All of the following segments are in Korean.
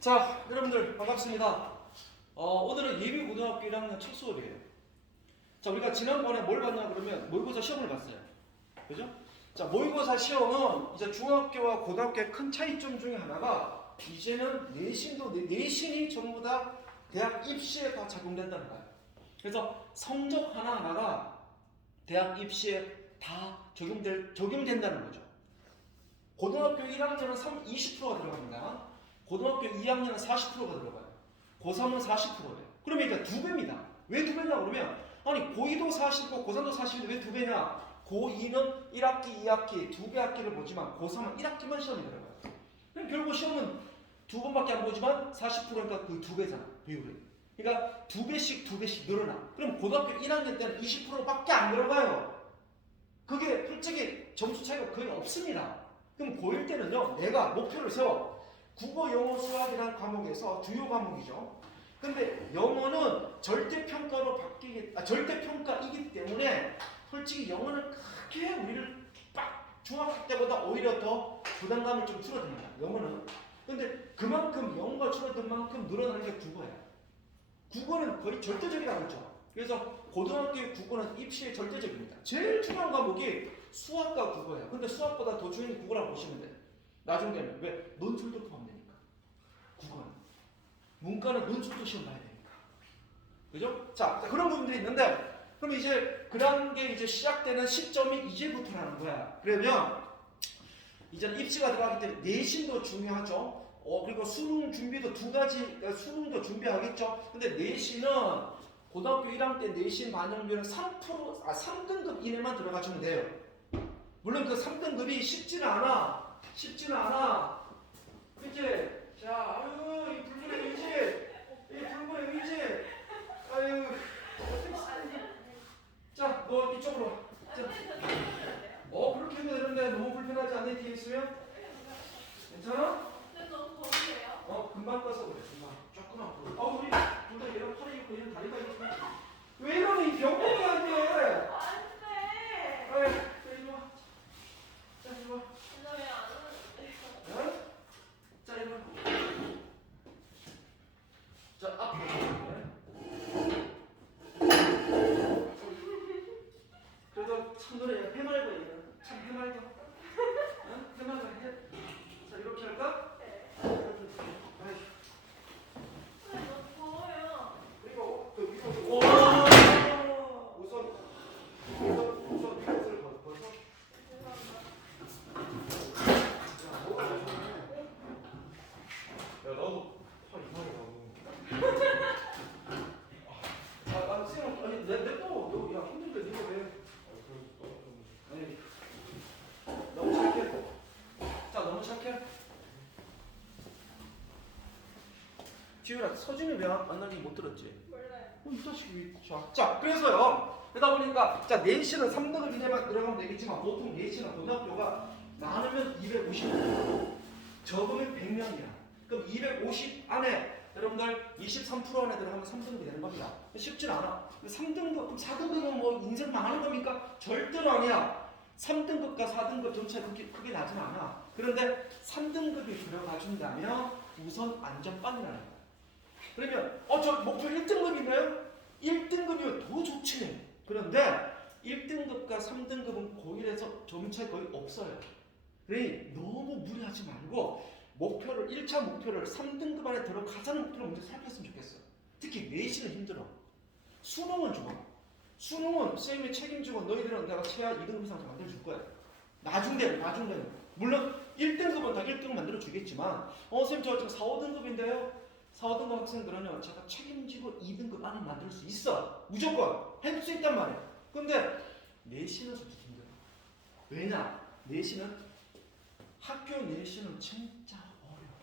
자, 여러분들 반갑습니다. 오늘은 예비고등학교 1학년 첫 수업이에요. 자, 우리가 지난번에 뭘 봤냐 그러면 모의고사 시험을 봤어요. 그죠? 자, 모의고사 시험은 이제 중학교와 고등학교의 큰 차이점 중에 하나가 이제는 내신이 전부 다 대학 입시에 다 적용된다는 거예요. 그래서 성적 하나하나가 대학 입시에 다 적용된다는 거죠. 고등학교 1학년은 20%가 들어갑니다. 고등학교 2학년은 40%가 들어가요. 고3은 40%예요. 그러면 이제 2배입니다. 왜 2배냐 그러면 아니 고2도 40이고 고3도 40인데 왜 2배냐? 고2는 1학기, 2학기, 2개 학기를 보지만 고3은 1학기만 시험이 들어가요. 그럼 결국 시험은 2번밖에 안 보지만 40%니까 그 2배잖아. 비율이. 그러니까 2배씩 늘어나. 그럼 고등학교 1학년 때는 20%밖에 안 들어가요. 그게 솔직히 점수 차이가 거의 없습니다. 그럼 고1 때는요, 내가 목표를 세워. 국어, 영어, 수학이라는 과목에서 주요 과목이죠. 근데 영어는 절대평가이기 때문에 솔직히 영어는 크게 우리를 중학교 때보다 오히려 더 부담감을 좀 줄어듭니다. 영어는. 근데 그만큼 영어가 줄어든 만큼 늘어나는 게 국어예요. 국어는 거의 절대적이라고 했죠. 그래서 고등학교의 국어는 입시에 절대적입니다. 제일 중요한 과목이 수학과 국어예요. 근데 수학보다 더 중요한 국어라고 보시면 돼요. 나중 되면. 왜? 논술도 포함되니까. 국어는. 문과는 논술도 시험 봐야 되니까. 그죠? 자, 그런 부분들이 있는데, 그럼 이제 그런 게 이제 시작되는 시점이 이제부터라는 거야. 그러면 이제 입시가 들어가기 때문에 내신도 중요하죠. 그리고 수능 준비도 수능도 준비하겠죠. 근데 내신은 고등학교 1학년 때 내신 반영률은 3등급 이내만 들어가주면 돼요. 물론 그 3등급이 쉽지는 않아. 그치? 자, 아유, 이 불굴의 의지. 아유. 자, 너 이쪽으로 와. 자. 그렇게 해도 되는데 너무 불편하지 않니? 뒤에 있으면? 괜찮아? 너무 더운데요? 금방 꺼서 그래. 금방. 조금 앞으로. 우리 둘 다 얘랑 팔이 있고 얘는 다리가 있고. 왜 이러니? 이 병법이 안 돼. 안 돼. 자, 이리 와. 자, 이리 와. 나 왜 안 오는데? 응? 자, 이리 와. 자, 앞으로. 그래도 참 노래 해맑어 얘는. 참 해맑어. 응? 해맑어 해. 자, 이렇게 할까? 네. 아이고. 왜 너무 더워요? 그리고 그 위로 우선 위옷을 벗어. 야, 뭐가 벗었네. 야, 나도 팔 이상해 나도. 난 쌤은 아니 냅둬. 야, 힘든데 네가 왜? 아니, 너무 착해. 자, 너무 착해. 지우라, 서준이 왜 만나기 못 들었지? 몰라요. 이 자식이. 자, 그래서요. 그러다 보니까 자, 내신은 3등급 이내만 들어가면 되겠지만 보통 내신은 고등학교가 많으면 250명, 적으면 100명이야. 그럼 250 안에 여러분들 23% 안에 들어가면 3등급이 되는 겁니다. 쉽진 않아. 3등급, 그럼 4등급은 뭐 인생 망하는 겁니까? 절대로 아니야. 3등급과 4등급 점차 크게 나진 않아. 그런데 3등급이 들어가준다면 우선 안전빵이라는 거야. 그러면 저 목표 1등급인가요? 1등급이면 더 좋지. 그런데 1등급과 3등급은 고1에서 점차 거의 없어요. 그러니 너무 무리하지 말고 1차 목표를 3등급 안에 들어가자는 목표를 먼저 생각했으면 좋겠어. 특히 내신은 힘들어. 수능은 좋아. 수능은 쌤이 책임지고 너희들은 내가 최하 2등급 이상 만들어줄 거야. 나중 되면. 물론 1등급은 다 1등급 만들어주겠지만 쌤 저 지금 4, 5등급인데요. 4, 5등급 학생들은요, 제가 책임지고 2등급 안에 만들 수 있어. 무조건 해볼 수 있단 말이야. 근데 내신은 솔직히 힘들어. 왜냐? 학교 내신은 진짜 어려워.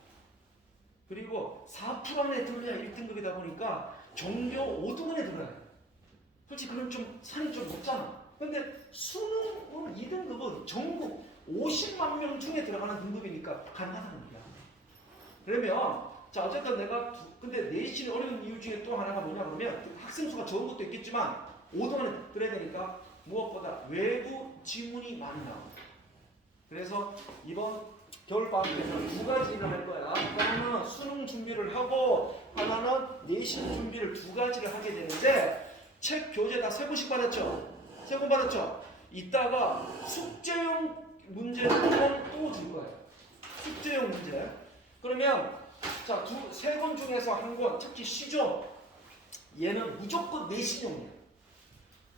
그리고 4% 안에 들어야 1등급이다 보니까 종교 5등 안에 들어야 돼. 솔직히 그럼 좀 산이 좀 높잖아. 근데 수능 2등급은 전국 50만 명 중에 들어가는 등급이니까 가능하다는 거야. 그러면 자, 어쨌든 근데 내신이 어려운 이유 중에 또 하나가 뭐냐 그러면 학생 수가 적은 것도 있겠지만 5등 안에 들어야 되니까 무엇보다 외부 지문이 많이 나옵니다. 그래서 이번 겨울방학에서 두 가지 일을 할 거야. 하나는 수능 준비를 하고 하나는 내신 준비를 두 가지를 하게 되는데 책 교재 다 세 권씩 받았죠? 세 권 받았죠? 이따가 숙제용 문제를 또 줄 거예요. 숙제용 문제. 그러면 자, 세 권 중에서 한 권, 특히 시조. 얘는 무조건 내신용이에요.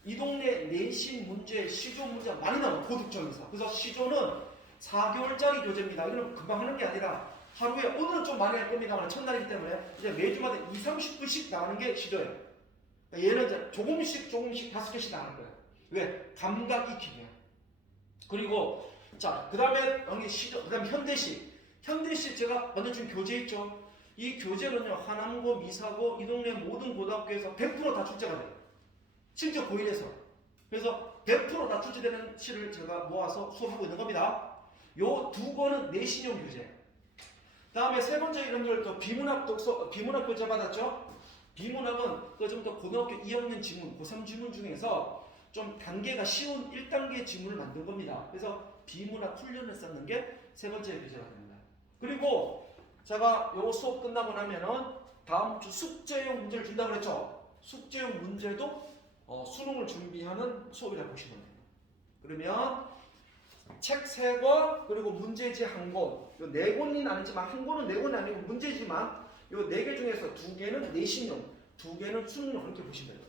이 동네 내신 문제, 시조 문제 많이 나와요. 고득점에서. 그래서 시조는 4개월짜리 교재입니다. 이거는 금방 하는 게 아니라 하루에 오늘은 좀 많이 할 겁니다만 첫날이기 때문에 이제 매주마다 2, 30분씩 나가는 게 시조예요. 그러니까 얘는 이제 조금씩 5개씩 나가는 거예요. 왜? 감각 익히기야. 그리고 자, 그다음에 여기 시조, 그다음에 현대시. 현대시 제가 먼저 준 교재 있죠. 이 교재는요, 하남고, 미사고, 이 동네 모든 고등학교에서 100%다 출제가 돼요. 심지어 고1에서. 그래서 100%다 출제되는 시를 제가 모아서 수업하고 있는 겁니다. 요 두 권은 내신용 교재. 다음에 세 번째 이름들 또 비문학 독서, 비문학 교재 받았죠? 비문학은 그 좀 더 고등학교 2학년 지문, 고3 지문 중에서 좀 단계가 쉬운 1단계 지문을 만든 겁니다. 그래서 비문학 훈련을 쌓는 게 세 번째 교재가 됩니다. 그리고 제가 요 수업 끝나고 나면은 다음 주 숙제용 문제를 준다고 그랬죠? 숙제용 문제도 수능을 준비하는 수업이라고 보시면 돼요. 그러면 책 3권 그리고 문제지 1권. 요 4권은 아니지만 1권은 4권이 아니고 문제지만 요 4개 중에서 2개는 내신용, 2개는 수능용 그렇게 보시면 돼요.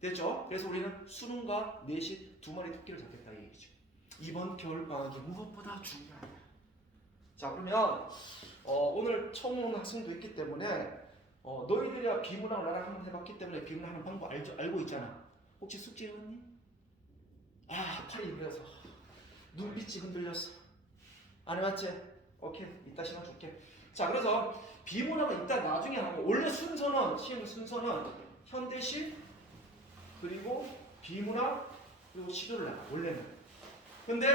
됐죠? 그래서 우리는 수능과 내신 두 마리 토끼를 잡겠다 이 얘기죠. 이번 겨울방학이 무엇보다 중요하다. 자, 그러면 오늘 처음 오는 학생도 있기 때문에 너희들이야 비문학 나랑 한번 해봤기 때문에 비문하는 방법 알고 있잖아. 혹시 숙제 해왔니? 아, 팔이 그래서 눈빛이 흔들렸어. 안 해봤지? 오케이, 이따 시간 줄게. 자, 그래서 비문학은 이따 나중에 하고 원래 순서는 시험 순서는 현대시 그리고 비문학 그리고 시조를 나가 원래는. 근데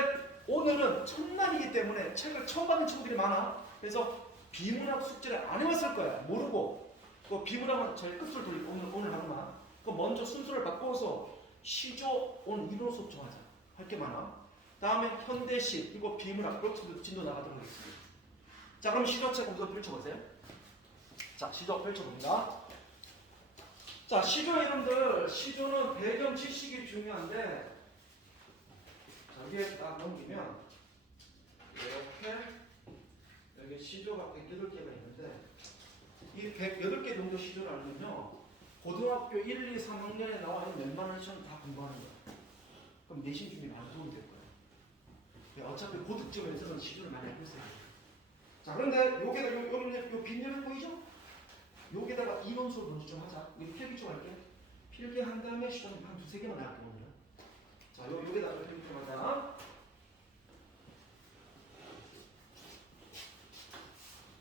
오늘은 첫날이기 때문에 책을 처음 받는 친구들이 많아. 그래서 비문학 숙제를 안 해봤을 거야. 모르고. 그 비문학은 저희 끝을 돌리고 오늘 하구나. 그럼 먼저 순서를 바꿔서 시조 오늘 이론 수업 좀 하자. 할 게 많아. 다음에 현대시 그리고 비문학 그렇게 진도 나가도록 하겠습니다. 자, 그럼 시조책 한번 펼쳐보세요. 자, 시조 펼쳐봅니다. 자, 시조 이름들 시조는 배경 지식이 중요한데 여기에 딱 넘기면 이렇게 여기 시조가 108개가 있는데 이 108개 정도 시조를 알면요 고등학교 1, 2, 3학년에 나와 있는 웬만한 시험 다 공부하는 거야. 그럼 내신 준비 많이 도움이 될 거예요. 어차피 고득점에서는 시조를 많이 알고 있어요. 자, 그런데 여기다 요 빈혈 보이죠? 여기다가 인원수를 먼저 좀 하자. 이거 필기 좀 할게. 필기한 다음에 시조는 한 두세 개만 나갈게 오늘은. 자, 여기다가 필기 좀 하자.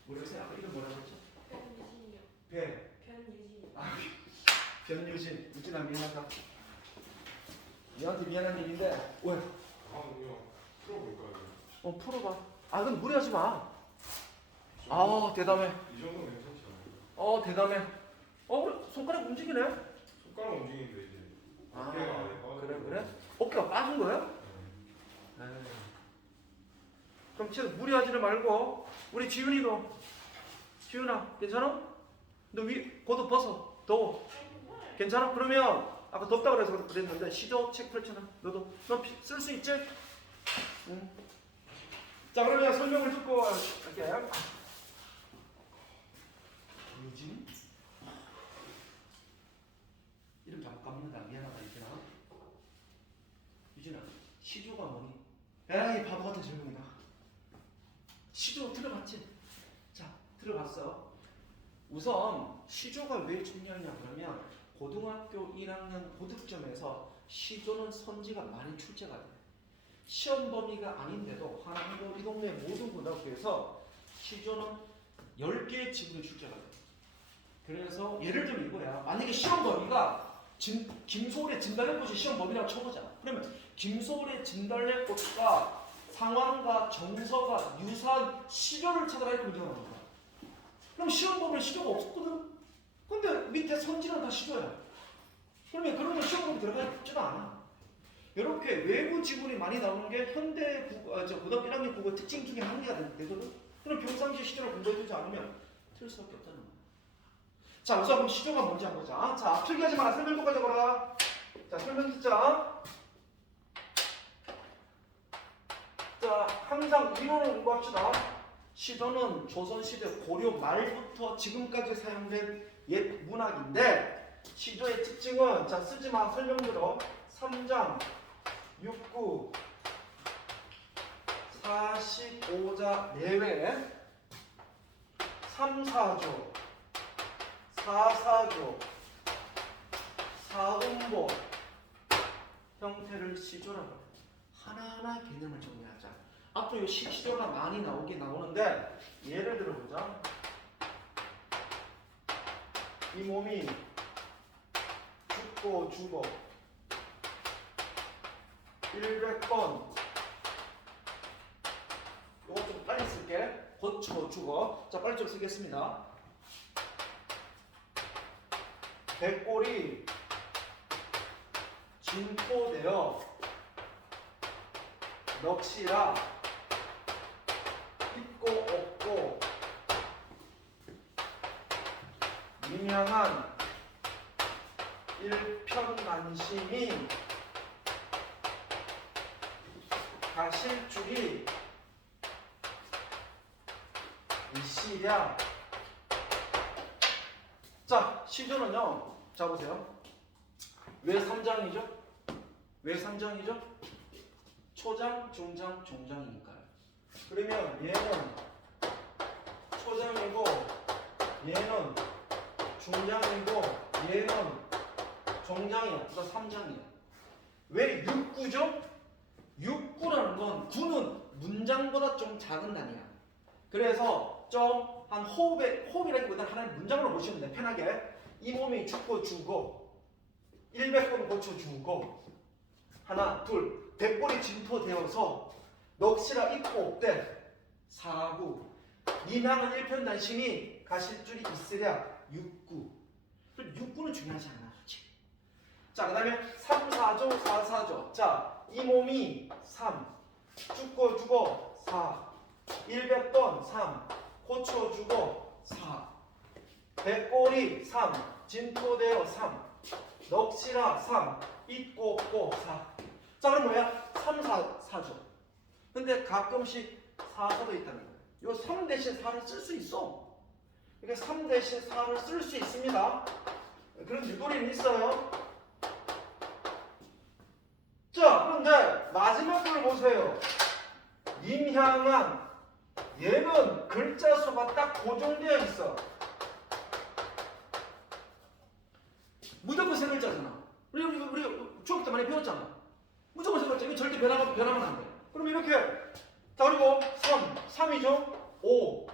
모르겠어요. 아까 이름 뭐라고 했죠? 변유진이요. 배. 변유진. 변유진. 유진아 미안하다. 얘한테 미안한 일인데 왜? 아니요. 풀어볼까요? 풀어봐. 아, 근데 무리하지 마. 아, 대담해. 이 정도면 괜찮지 않아요? 대담해. 그래, 손가락 움직이네. 손가락 움직이는데 이제 아, 어깨가 안에 빠져. 그래? 어깨가 빠진 거야? 네. 에이. 그럼 진짜 무리하지는 말고 우리 지윤이도. 지윤아, 괜찮아? 너 겉옷 벗어. 더워. 괜찮아? 그러면 아까 덥다 그래서 그랬는데 시조 책 펼쳐놔. 너도 너 쓸 수 있지? 응. 자, 그러면 설명을 듣고 할게. 유진? 이름 잘못 까먹는다. 미안하다 유진아. 유진아, 시조가 뭐니? 에이, 바보 같은 질문이다. 시조 들어봤지? 자, 들어봤어. 우선 시조가 왜 중요하냐 그러면 고등학교 1학년 고득점에서 시조는 선지가 많이 출제가 돼. 시험 범위가 아닌데도 한국 이 동네 모든 고등학교에서 시조는 10개의 지문이 출제가 돼. 그래서 예를 들면 이거야. 만약에 시험 범위가 김소울의 진달래꽃이 시험 범위라고 쳐보자. 그러면 김소울의 진달래꽃과 상황과 정서가 유사한 시조를 찾아라 이렇게 문제가 나옵니다. 그럼 시험 범위에 시조가 없었거든? 근데 밑에 선지는 다 시조야. 그러면 그런 거 시험 범위 들어가 있지는 않아. 이렇게 외부 지문이 많이 나오는 게 현대 국어, 고등학교 1학년 국어 특징 중에 한 개가 되거든. 그럼 평상시 시조를 공부해주지 않으면 틀릴 수밖에 없다는 거야. 자, 우선 그럼 시조가 뭔지 한번 보자. 자, 필기하지 마라. 설명도까지 걸어라. 자, 설명 듣자. 자, 항상 이론을 공부합시다. 시조는 조선시대 고려 말부터 지금까지 사용된 옛 문학인데 시조의 특징은 자 쓰지마 설명 들어 3장 6구 45자 내외 3, 4조 4, 4조 4음보 형태를 시조라고 해요. 하나하나 개념을 정리하자. 앞으로 이 시조가 많이 나오는데 예를 들어보자. 이 몸이 죽고 죽어 100번 이거 좀 빨리 쓸게. 고쳐 죽어. 자, 빨리 좀 쓰겠습니다. 백골이 진포되어 넋이라 있고 없고 민향한 일편만심이 가실줄이 이시랴. 자, 시조는요. 자, 보세요. 왜 3장이죠? 왜 3장이죠? 초장, 중장, 종장이니까요. 그러면 얘는 초장이고 얘는 중장이고 얘는 종장이야. 그러니까 3장이야. 왜 6구죠? 6구라는 건 구는 문장보다 좀 작은 단위야. 그래서 좀 한 호흡이라기보다는 하나의 문장으로 보시면 돼. 편하게. 이 몸이 죽고 죽고 100번 고쳐 죽고 하나 둘 백골이 진토되어서 넋이라 있고 없대 4구 인항은 일편단심이 가실 줄이 있으랴 6구. 6구는 중요하지 않아. 자, 그 다음에 3, 4조, 4, 4조. 자, 이 몸이 3, 죽고 죽어 4, 100번 3, 고쳐 죽어 4, 백골이 3, 진토되어 3, 넋이라 3, 있고 없고 4. 자, 그럼 뭐야? 3, 4, 4조. 근데 가끔씩 4, 4도 있다는 거예요. 요 3 대신 4를 쓸 수 있어. 그러니까 3 대신 4를 쓸 수 있습니다. 그런 유도리는 있어요. 자, 그런데 마지막 걸 보세요. 임향한 얘는 글자 수가 딱 고정되어 있어. 무조건 세 글자잖아. 우리 중학교 때 많이 배웠잖아. 무조건 세 글자. 이거 절대 변하면 안 돼. 그럼 이렇게 자, 그리고 3이죠? 5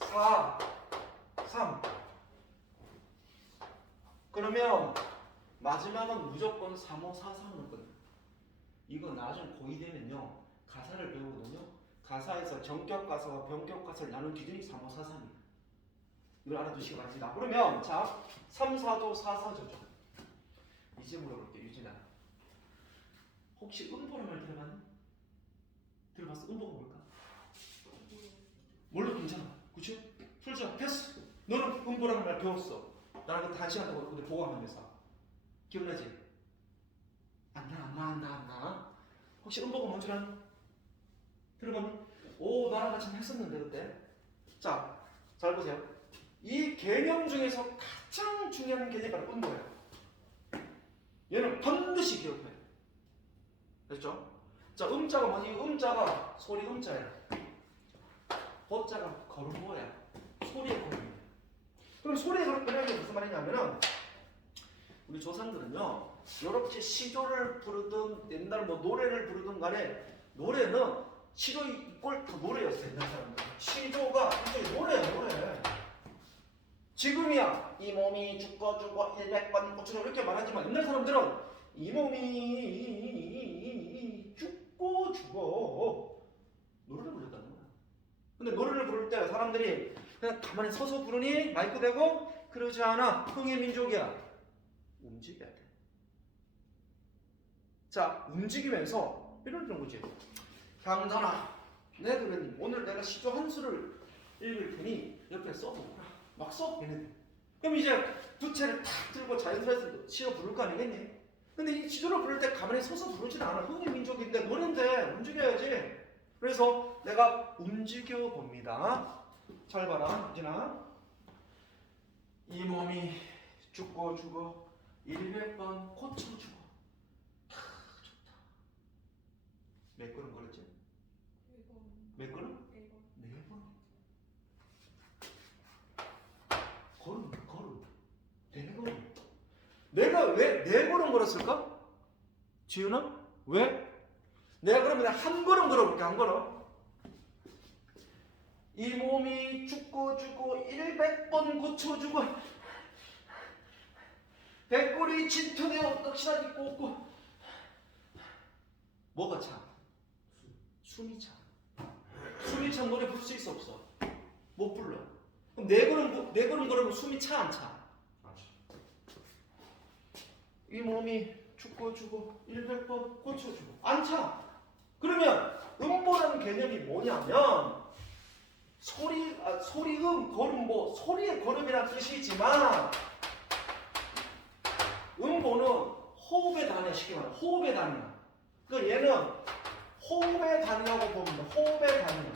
4 3 그러면 마지막은 무조건 3, 5, 4, 3을 거예요. 이거 나중에 고2 되면요. 가사를 배우거든요. 가사에서 정격 가사와 변격 가사를 나눈 기준이 3, 5, 4, 3이에요. 이걸 알아두시기 바랍니다. 그러면 자, 3, 4조, 4, 4조죠. 이제 물어볼게요. 유진아. 혹시 음보란 말 들어봤니? 들어봤어? 음보가 뭘까? 몰라 괜찮아. 그치? 풀자. 패스. 너는 음보라는 말 배웠어. 나랑 그 1시간 동안 근데 보강하면서. 기억나지? 안 나. 혹시 음보가 뭔지 아니? 들어봤니? 오, 나랑 같이 했었는데 그때. 자, 잘 보세요. 이 개념 중에서 가장 중요한 개념이 바로 음보예요. 얘는 반드시 기억해야 돼. 됐죠? 자, 음자가 뭐지? 음자가 소리 음자야. 보자가 걸음보야. 소리의 걸음. 그럼 소리의 걸음이라는 게 무슨 말이냐면은 우리 조상들은요, 이렇게 시조를 부르든 옛날 뭐 노래를 부르든 간에 노래는 시조 이꼴 더 노래였어. 옛날 사람들. 시조가 이제 노래야, 노래. 지금이야 이 몸이 죽고 100번 고쳐 이렇게 말하지만 옛날 사람들은 이 몸이 죽고 노래를 불렀다는 거야. 근데 노래를 부를 때 사람들이 그냥 가만히 서서 부르니 마이크 대고 그러지 않아. 흥의 민족이야. 움직여야 돼. 자, 움직이면서 이런 거지. 향단아, 너희들은 오늘 내가 시조 한 수를 읽을 테니 옆에 써보거라. 막 써, 얘네들. 그럼 이제 부채를 탁 들고 자연스레서 시조 부를 거 아니겠니? 근데 이 시조를 부를 때 가만히 서서 부르진 않아. 흑인 민족인데 노래인데 움직여야지. 그래서 내가 움직여 봅니다. 잘 봐라, 이진아. 이 몸이 죽고 죽어 100번 고쳐 죽어. 좋다. 몇 걸음 걸었지? 몇 걸음? 네 번. 걸음. 네 걸음. 내가 왜 네 걸음 걸었을까? 지은아? 왜? 내가 그러면 한 걸음 걸어볼게. 한 걸음. 이 몸이 죽고 100번 고쳐 죽어. 백골이 진토되어 떡시라기 꽂고. 뭐가 차? 숨이 차. 숨이 찬 노래 부를 수 있어 없어? 못 불러. 그럼 네 걸음 걸으면 숨이 차 안 차? 이 몸이 죽고 100번 고쳐주고 안 차. 그러면 음보라는 개념이 뭐냐면 소리음 걸음보 소리의 걸음이라는 뜻이지만 음보는 호흡의 단위 쉽게 말해 호흡의 단위야. 그 얘는 호흡의 단위라고 보면 호흡의 단위.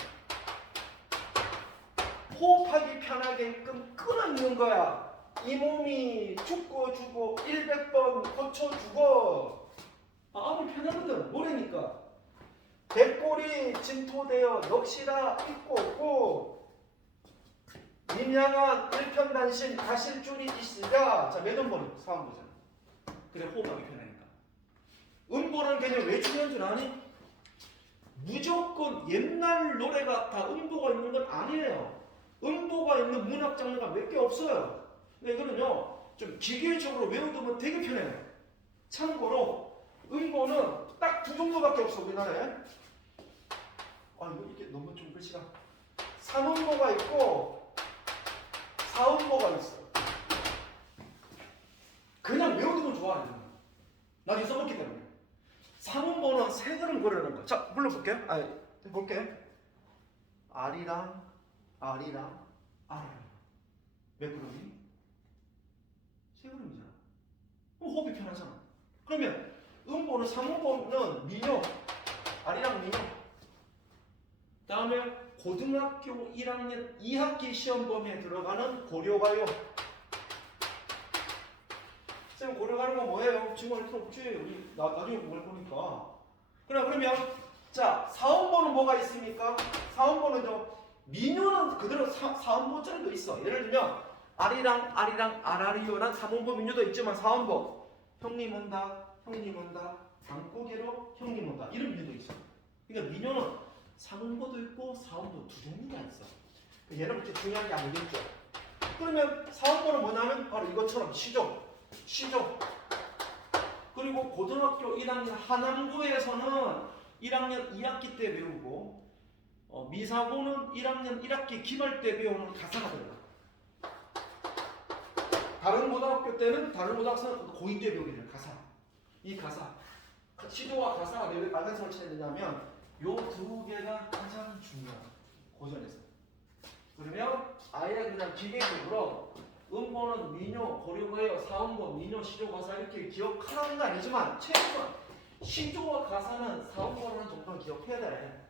호흡하기 편하게끔 끊어있는 거야. 이 몸이 죽고 100번 고쳐주고. 아무 편하거든 노래니까. 백골이 진토되어 넋이라 입고 없고 임양한 일편단심 가실 줄이 있으랴. 자, 매듭머리 사음보잖아. 그래 호흡하기 편하니까. 음보라는 개념 왜 중요한 줄 아니? 무조건 옛날 노래가 다 음보가 있는 건 아니에요. 음보가 있는 문학 장르가 몇 개 없어요. 근데 이거는요 좀 기계적으로 외워두면 되게 편해요. 참고로 음보는 딱 두 정도밖에 없어 우리나라에. 아 이거 이렇게 너무 좀 글씨가 삼음보가 있고 사음보가 있어. 그냥 외워두면 좋아. 나중에 써먹기 때문에. 삼음보는 세 걸음 걸으는 거. 자 불러볼게요. 볼게. 아리랑 아리랑 몇 걸음이? 세 걸음이잖아. 호흡이 편하잖아. 그러면 음보는 삼음보는 민요 아리랑 민요. 다음에 고등학교 1학년 2학기 시험범위에 들어가는 고려가요. 쌤 고려가는 건 뭐예요? 지금 할 필요 없지. 우리 나중에 공부할 거니까. 그러면 자 사음보는 뭐가 있습니까? 사음보는요 민요는 그대로 사음보짜리도 있어. 예를 들면 아리랑 아라리오란 삼음보 민요도 있지만 사음보 형님 온다 방고개로 형님 온다 이런 민요도 있어. 그러니까 민요는 삼음보도 있고 사음보 두 종류가 있어. 얘는 그렇게 중요한 게 아니겠죠. 그러면 사음보는 뭐냐면 바로 이것처럼 시조. 그리고 고등학교 1학년 하남고에서는 1학년 2학기 때 배우고 미사고는 1학년 1학기 기말 때 배우는 가사가 들어가. 다른 고등학교는 고2 때 배우게 되는 가사. 이 가사 시조와 가사가 왜 빨간색을 쳐야 되냐면 요 두 개가 가장 중요한 고전에서. 그러면 아예 그냥 기계적으로 음보는 민요, 고려가요, 사음보, 민요, 시조, 가사 이렇게 기억하라는 건 아니지만 최소한 시조와 가사는 사음보라는 정도는 기억해야 돼.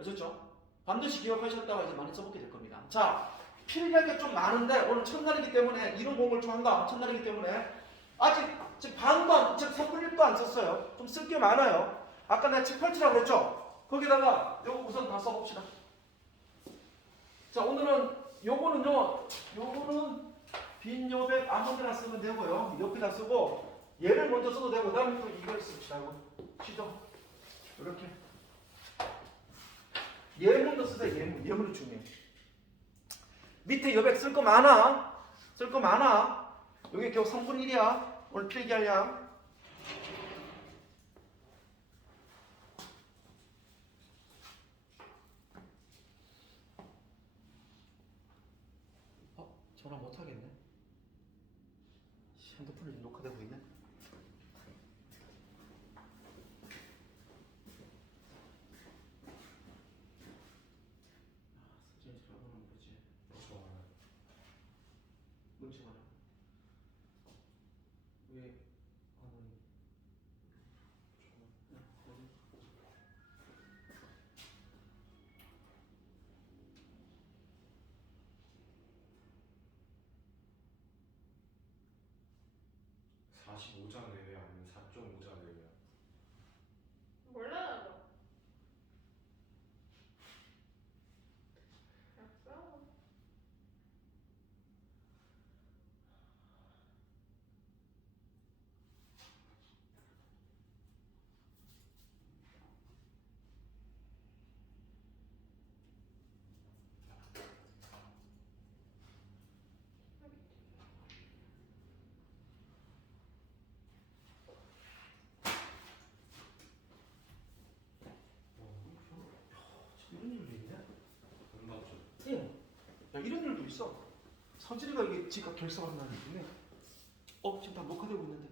아셨죠? 반드시 기억하셨다가 이제 많이 써먹게 될 겁니다. 자, 필기할 게 좀 많은데 오늘 첫날이기 때문에 이론 공부를 좀 한다. 첫날이기 때문에 아직 지금 반도 안, 즉 3분의 1도 안 썼어요. 좀 쓸 게 많아요. 아까 내가 책 펼치라고 그랬죠? 거기다가 요거 우선 다 써봅시다. 자, 오늘은 요거는 빈 여백 아무데나 쓰면 되고요. 옆에다 쓰고 얘를 먼저 써도 되고 다음에 또 이걸 씁시다. 시죠. 이렇게 예문도 쓰세요. 예문이 중요해. 밑에 여백 쓸 거 많아. 여기 겨우 3분의 1이야. 오늘 필기할 양. 전화 못하겠네. 핸드폰이 녹화되고 있네. 45자 내외 아니면 4.5자 내외? 몰라 나도. 약속. 이런 일도 있네. 응답죠. 응. 야 이런 일도 있어. 서진이가 이게 지가 결석한다는 얘기네. 지금 다 녹화되고 있는데.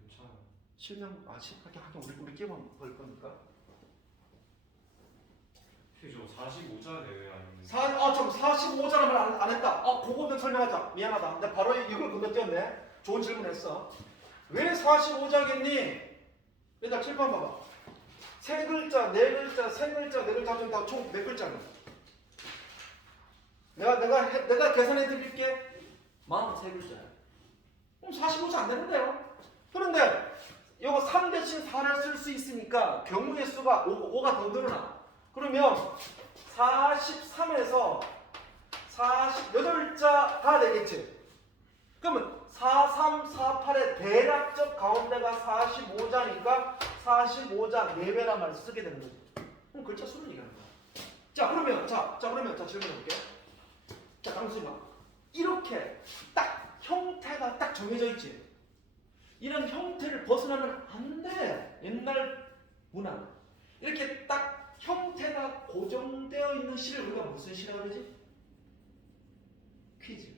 괜찮아. 실명 실하게 하긴 우리끼리만 볼 거니까. 혹시 저 45자 내외 아니면 좀 45자란 말 안 했다. 그거는 설명하자. 미안하다. 근데 바로 이걸 건너뛰었네. 좋은 질문했어. 왜 45자겠니? 일단 칠판 봐봐. 세 글자, 네 글자, 세 글자, 네 글자 중에 다 총 몇 글자니? 내가 계산해 드릴게. 43글자야. 그럼 45자 안 되는데요? 그런데 이거 3 대신 4를 쓸 수 있으니까 경우의 수가 5가 더 늘어나. 그러면 43에서 48자가 되겠지. 그러면 4348의 대략적 가운데가 45자니까 45자 내외란 말을 쓰게 되는 거지. 그럼 글자 수를 얘기하는 거야. 그러면 질문해 볼게. 자, 강수님아, 이렇게 딱 형태가 딱 정해져 있지. 이런 형태를 벗어나면 안 돼. 옛날 문화. 이렇게 딱 형태가 고정되어 있는 시를 우리가 무슨 시라고 그러지? 퀴즈.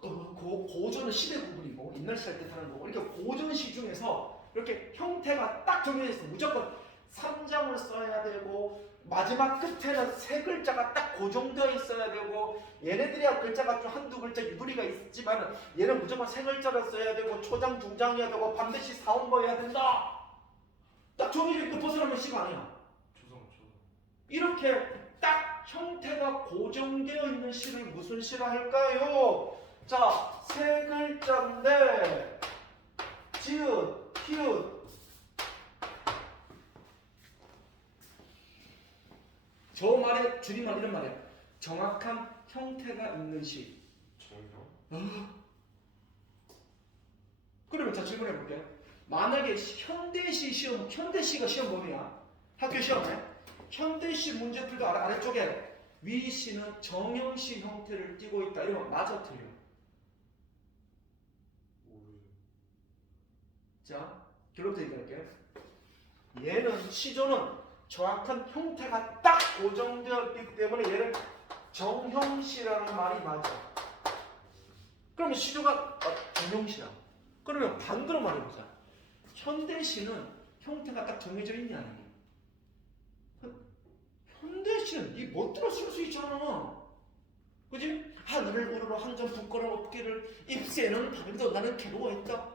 고전은 시대 구분이고 옛날 시할 때 하는 거고, 이렇게 고전시 중에서 이렇게 형태가 딱 정해져 있어. 무조건 3장을 써야 되고 마지막 끝에는 세 글자가 딱 고정되어 있어야 되고, 얘네들이야 글자가 좀 한두 글자 유도리가 있지만 얘는 무조건 세 글자를 써야 되고 초장 중장이어야 되고 반드시 사원거해야 된다. 딱 정해져 있고 벗어나면 시가 아니야. 초성. 이렇게 딱 형태가 고정되어 있는 시를 무슨 시라 할까요? 자, 세 글자인데 지읒, 히읗. 저 말의 줄임말 이런 말이야. 정확한 형태가 있는 시. 정형? 그러면 자 질문해 볼게. 만약에 현대시가 시험 범위야. 학교 시험에 현대시 문제 풀도 아래쪽에 위시는 정형시 형태를 띠고 있다. 이러면 맞아 틀려? 모르죠. 자, 결론부터 얘기할게. 얘는 시조는 정확한 형태가 딱 고정되어 있기 때문에 얘를 정형시라는 말이 맞아. 그러면 시조가 정형시야. 그러면 반대로 말해보자. 현대시는 형태가 딱 정해져 있냐 아니냐? 현대시는 이 멋대로 쓸 수 있잖아. 그지? 하늘을 우러러 한 점 붓거라 어깨를 입새는 밤에도 나는 괴로워했다.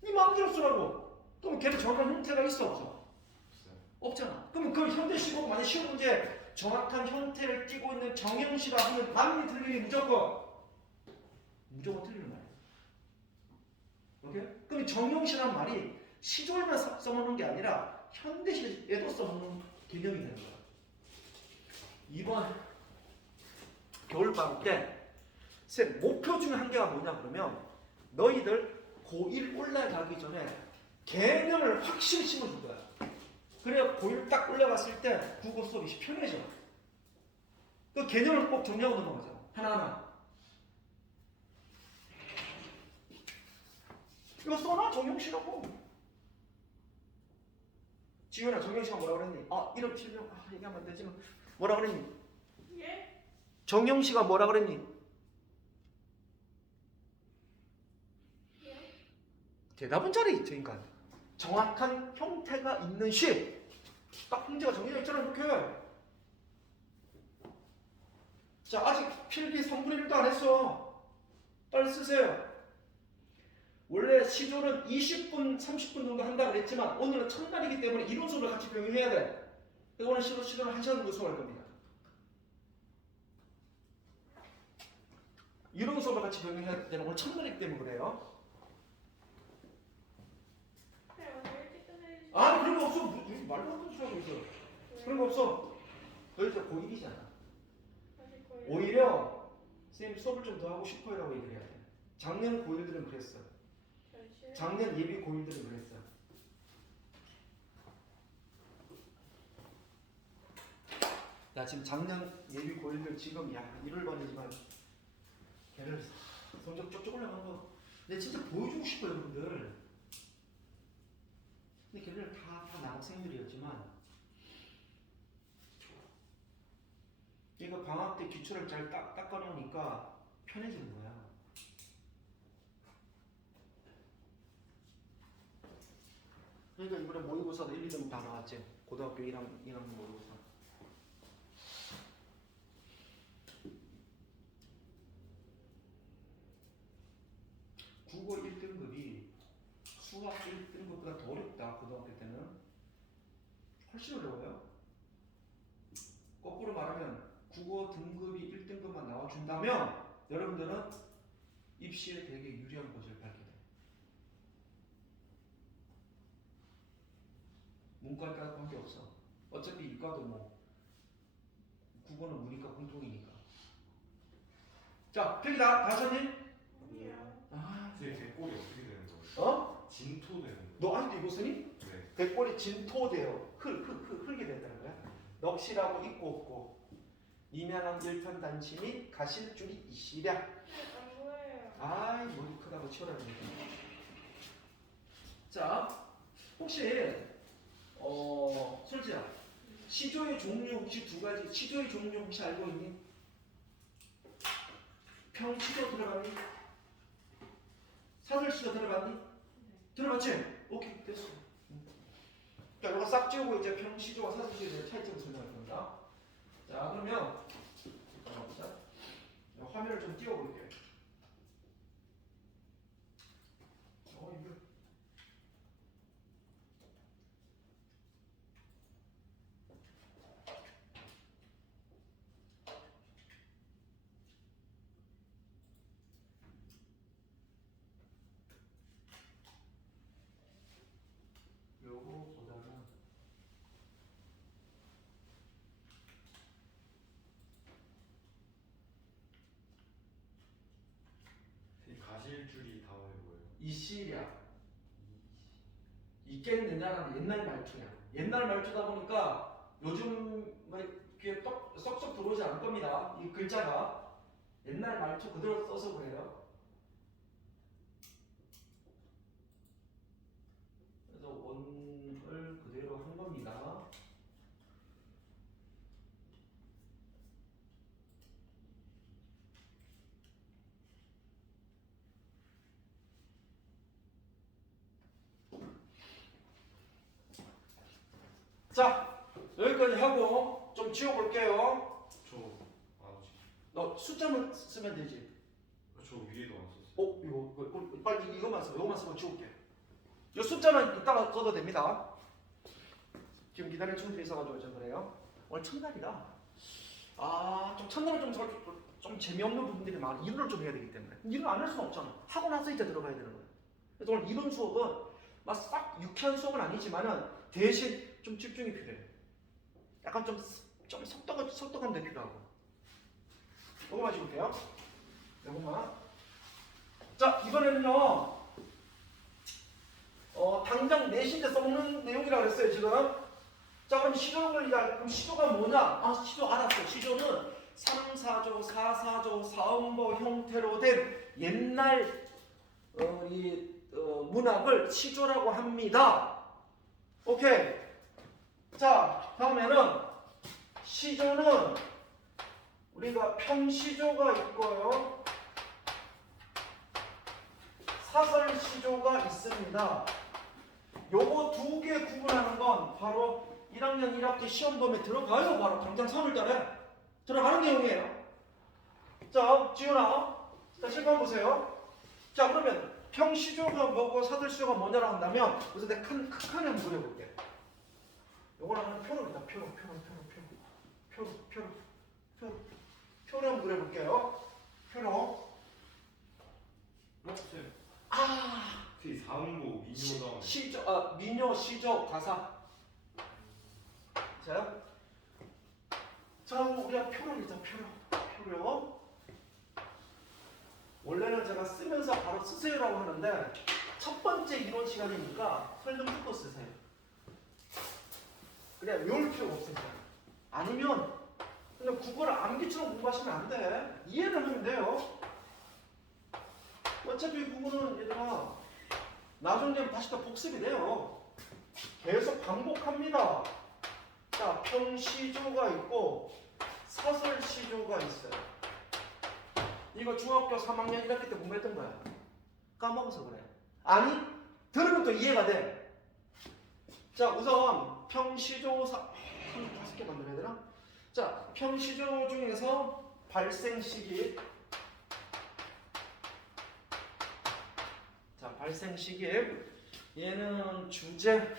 네 마음대로 쓰라고. 그럼 걔는 정확한 형태가 있어 없어? 없어요. 없잖아. 그러면 그 현대시고 만약 시험 문제 정확한 형태를 띠고 있는 정형시라 하면 맞니 틀리니 무조건 틀리는 말이야. 오케이? 그럼 정형시란 말이 시조에만 써먹는 게 아니라 현대시에도 써먹는 개념이 되는 거야. 이번 겨울방학 때 쌤 목표 중에 한 개가 뭐냐 그러면 너희들 고1 올라가기 전에 개념을 확실히 심어줄 거야. 그래야 고1 딱 올라갔을 때 국어 수업이 편해져. 그 개념을 꼭 정리하고 넘어가자. 하나하나. 이거 써놔 정형시라고. 지윤아 정형시가 뭐라 그랬니? 이름 실명 얘기하면 안 되지만 뭐라 그랬니? 예? 정형시가 뭐라 그랬니? 예? 대답은 잘해 저 인간. 정확한 형태가 있는 시. 딱 문제가 정해져 있잖아 이렇게. 자 아직 필기 3분의 1도 안 했어. 빨리 쓰세요. 원래 시조는 20분, 30분 정도 한다고 했지만 오늘은 첫날이기 때문에 이론 수업을 같이 병행해야 돼. 그래서 오늘 시조는 1시간 정도 수업할 겁니다. 이론 수업을 같이 병행해야 되는 오늘 첫날이기 때문에 그래요. 그런 거 없어. 거기서 고1이잖아. 아직 거의. 오히려 선생님 수업을 좀 더 하고 싶어요라고 얘기를 해야 돼. 작년 고1들은 그랬어. 열심히. 작년 예비 고1들은 그랬어. 나 지금 작년 예비 고1들 지금 야 1월 반이지만 걔를 성적 쪽쪽 올라간 거 근데 진짜 보여주고 싶어요 여러분들. 근데 걔네들 다 남학생들이었지만 얘가 방학 때 기초를 잘 닦아놓으니까 편해지는 거야. 그러니까 이번에 모의고사도 1, 2등 다 나왔지. 고등학교 1학년 모의고사. 국어 1등급이 수학 1등급보다 더 어렵다. 고등학교 때는 훨씬 어려워요. 거꾸로 말하면 국어 등급이 1등급만 나와준다면 여러분들은 입시에 되게 유리한 곳을 밟게 돼. 문과과 관계 없어. 어차피 이과도 뭐 국어는 문이과 공통이니까. 자, 필기 다 하셨니? 아니야. 아, 선생님 대꼴이 어떻게 되는 거예요? 어? 진토되는 거예요? 너 아직도 이거 쓰니? 네. 대꼴이 진토되어 흙이 된다는 거야. 넋이라고 있고 없고 이면한 일편 단치 및 가실줄이 이시랴. 안 보여요. 아이 머리 크다고 치워라 그래. 자, 혹시 솔지야 시조의 종류 혹시 두 가지 시조의 종류 혹시 알고 있니? 평시조 들어봤니? 사설시조 들어봤니? 들어봤지? 오케이 됐어. 자, 이거 싹 지우고 이제 평시조와 사설시조에 대한 차이점을 설명할 겁니다. 자, 그러면 잠깐만 보자. 화면을 좀 띄워볼게. 이거 요거보다는 선생님 가실줄이 다음에 뭐예요? 이시랴 있겠느냐라는 옛날 말투야. 옛날 말투다 보니까 요즘 뭐 귀에 쏙쏙 들어오지 않을 겁니다. 이 글자가 옛날 말투 그대로 써서 그래요. 그래서 원을 그대로 한 겁니다. 자, 여기까지 하고 좀 지워볼게요. 저안 오시. 너 숫자만 쓰면 되지. 저 위에도 안 썼어요. 이거 빨리 이것만 써. 이것만 쓰고 지울게. 이 숫자만 이따가 써도 됩니다. 지금 기다리는 친구들이 있어가지고 좀 그래요. 오늘 첫날이라 좀 첫날은 좀 재미없는 부분들이 많아. 이론을 좀 해야 되기 때문에 이론 안 할 수는 없잖아. 하고 나서 이제 들어가야 되는 거야. 그래서 오늘 이론 수업은 막 싹 유쾌한 수업은 아니지만은 대신 좀 집중이 필요해. 약간 좀 속도감도 필요하고. 이거만 지울게요. 이거만. 자, 이번에는요. 당장 내신에 써먹는 내용이라고 그랬어요 지금. 자, 그럼 시조는 걸리자. 그럼 시조가 뭐냐? 시조 알았어. 시조는 3, 4조, 4, 4조, 사음보 형태로 된 옛날 문학을 시조라고 합니다. 오케이. 자, 다음에는 시조는 우리가 평시조가 있고요. 사설시조가 있습니다. 요거 두 개 구분하는 건 바로 1학년 1학기 시험범에 들어가요. 바로 당장 3월달에 들어가는 내용이에요. 자, 지훈아, 자 실감 보세요. 자, 그러면 평시조가 뭐고 사설시조가 뭐냐라고 한다면 우선 내가 칸에 한번 그려볼게. 요거는 하는 표로입니다. 표로 한번 그려볼게요. 표로. 선생님. 아. 선생님 사음보 미녀 다음에. 미녀, 시조, 가사. 자, 자, 우리가 표로이자 표로. 원래는 제가 쓰면서 바로 쓰세요라고 하는데 첫 번째 이론 시간이니까 설명 듣고 쓰세요. 그래 외울 필요가 없습니다. 아니면 그냥 국어를 암기처럼 공부하시면 안 돼. 이해를 하면 돼요. 어차피 국어는 얘들아 나중에 되면 다시 또 복습이 돼요. 계속 반복합니다. 자, 평시조가 있고 사설시조가 있어요. 이거 중학교 3학년 1학기 때 공부했던 거야. 까먹어서 그래. 아니, 들으면 또 이해가 돼. 자, 우선 평시조 5개 만들어야 되나? 자, 평시조 중에서 발생 시기. 자, 발생 시기. 얘는 주제,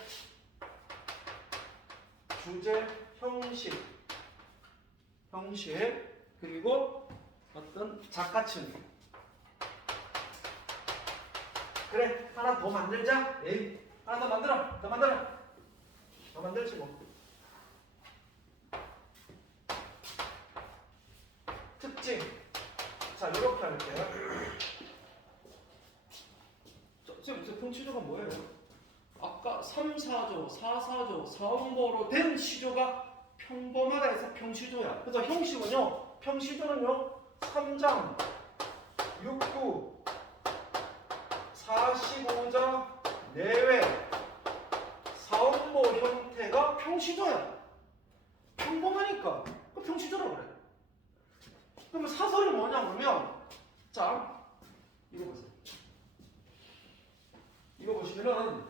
형식, 그리고 어떤 작가층. 그래, 하나 더 만들자. 에이, 하나 더 만들지 뭐. 특징. 자, 이렇게 할게요. 선생님, 평시조가 뭐예요? 아까 3, 4조, 4, 4조, 4원보로 된 시조가 평범하다 해서 평시조야. 그래서 형식은요, 평시조는요, 3장, 6구, 45자 내외, 4원보 형태가 평시조야. 평범하니까. 그 평시조라고 그래. 그러면 사설이 뭐냐 그러면, 자, 이거 보세요. 이거 보시면은,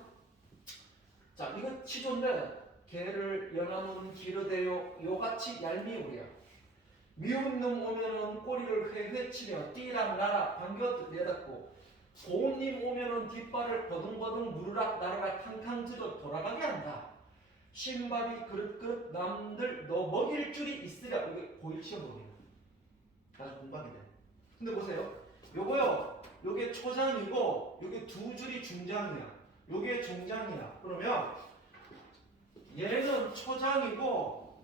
자, 이거 시조인데 개를 연하는 기르대요 요같이 얄미우랴. 미운 놈 오면은 꼬리를 회회치며 띠랑 나라 반겨 내닫고 고운님 오면은 뒷발을 버둥버둥 무르락 나르락 탕탕 트져 돌아가게 한다. 신밥이 그릇그릇 남들 너 먹일 줄이 있으랴. 이게 고1 시험 문제예요. 나중에 공부하게 돼. 근데 보세요. 요거요. 요게 초장이고 요게 두 줄이 중장이야. 요게 중장이야. 그러면 얘는 초장이고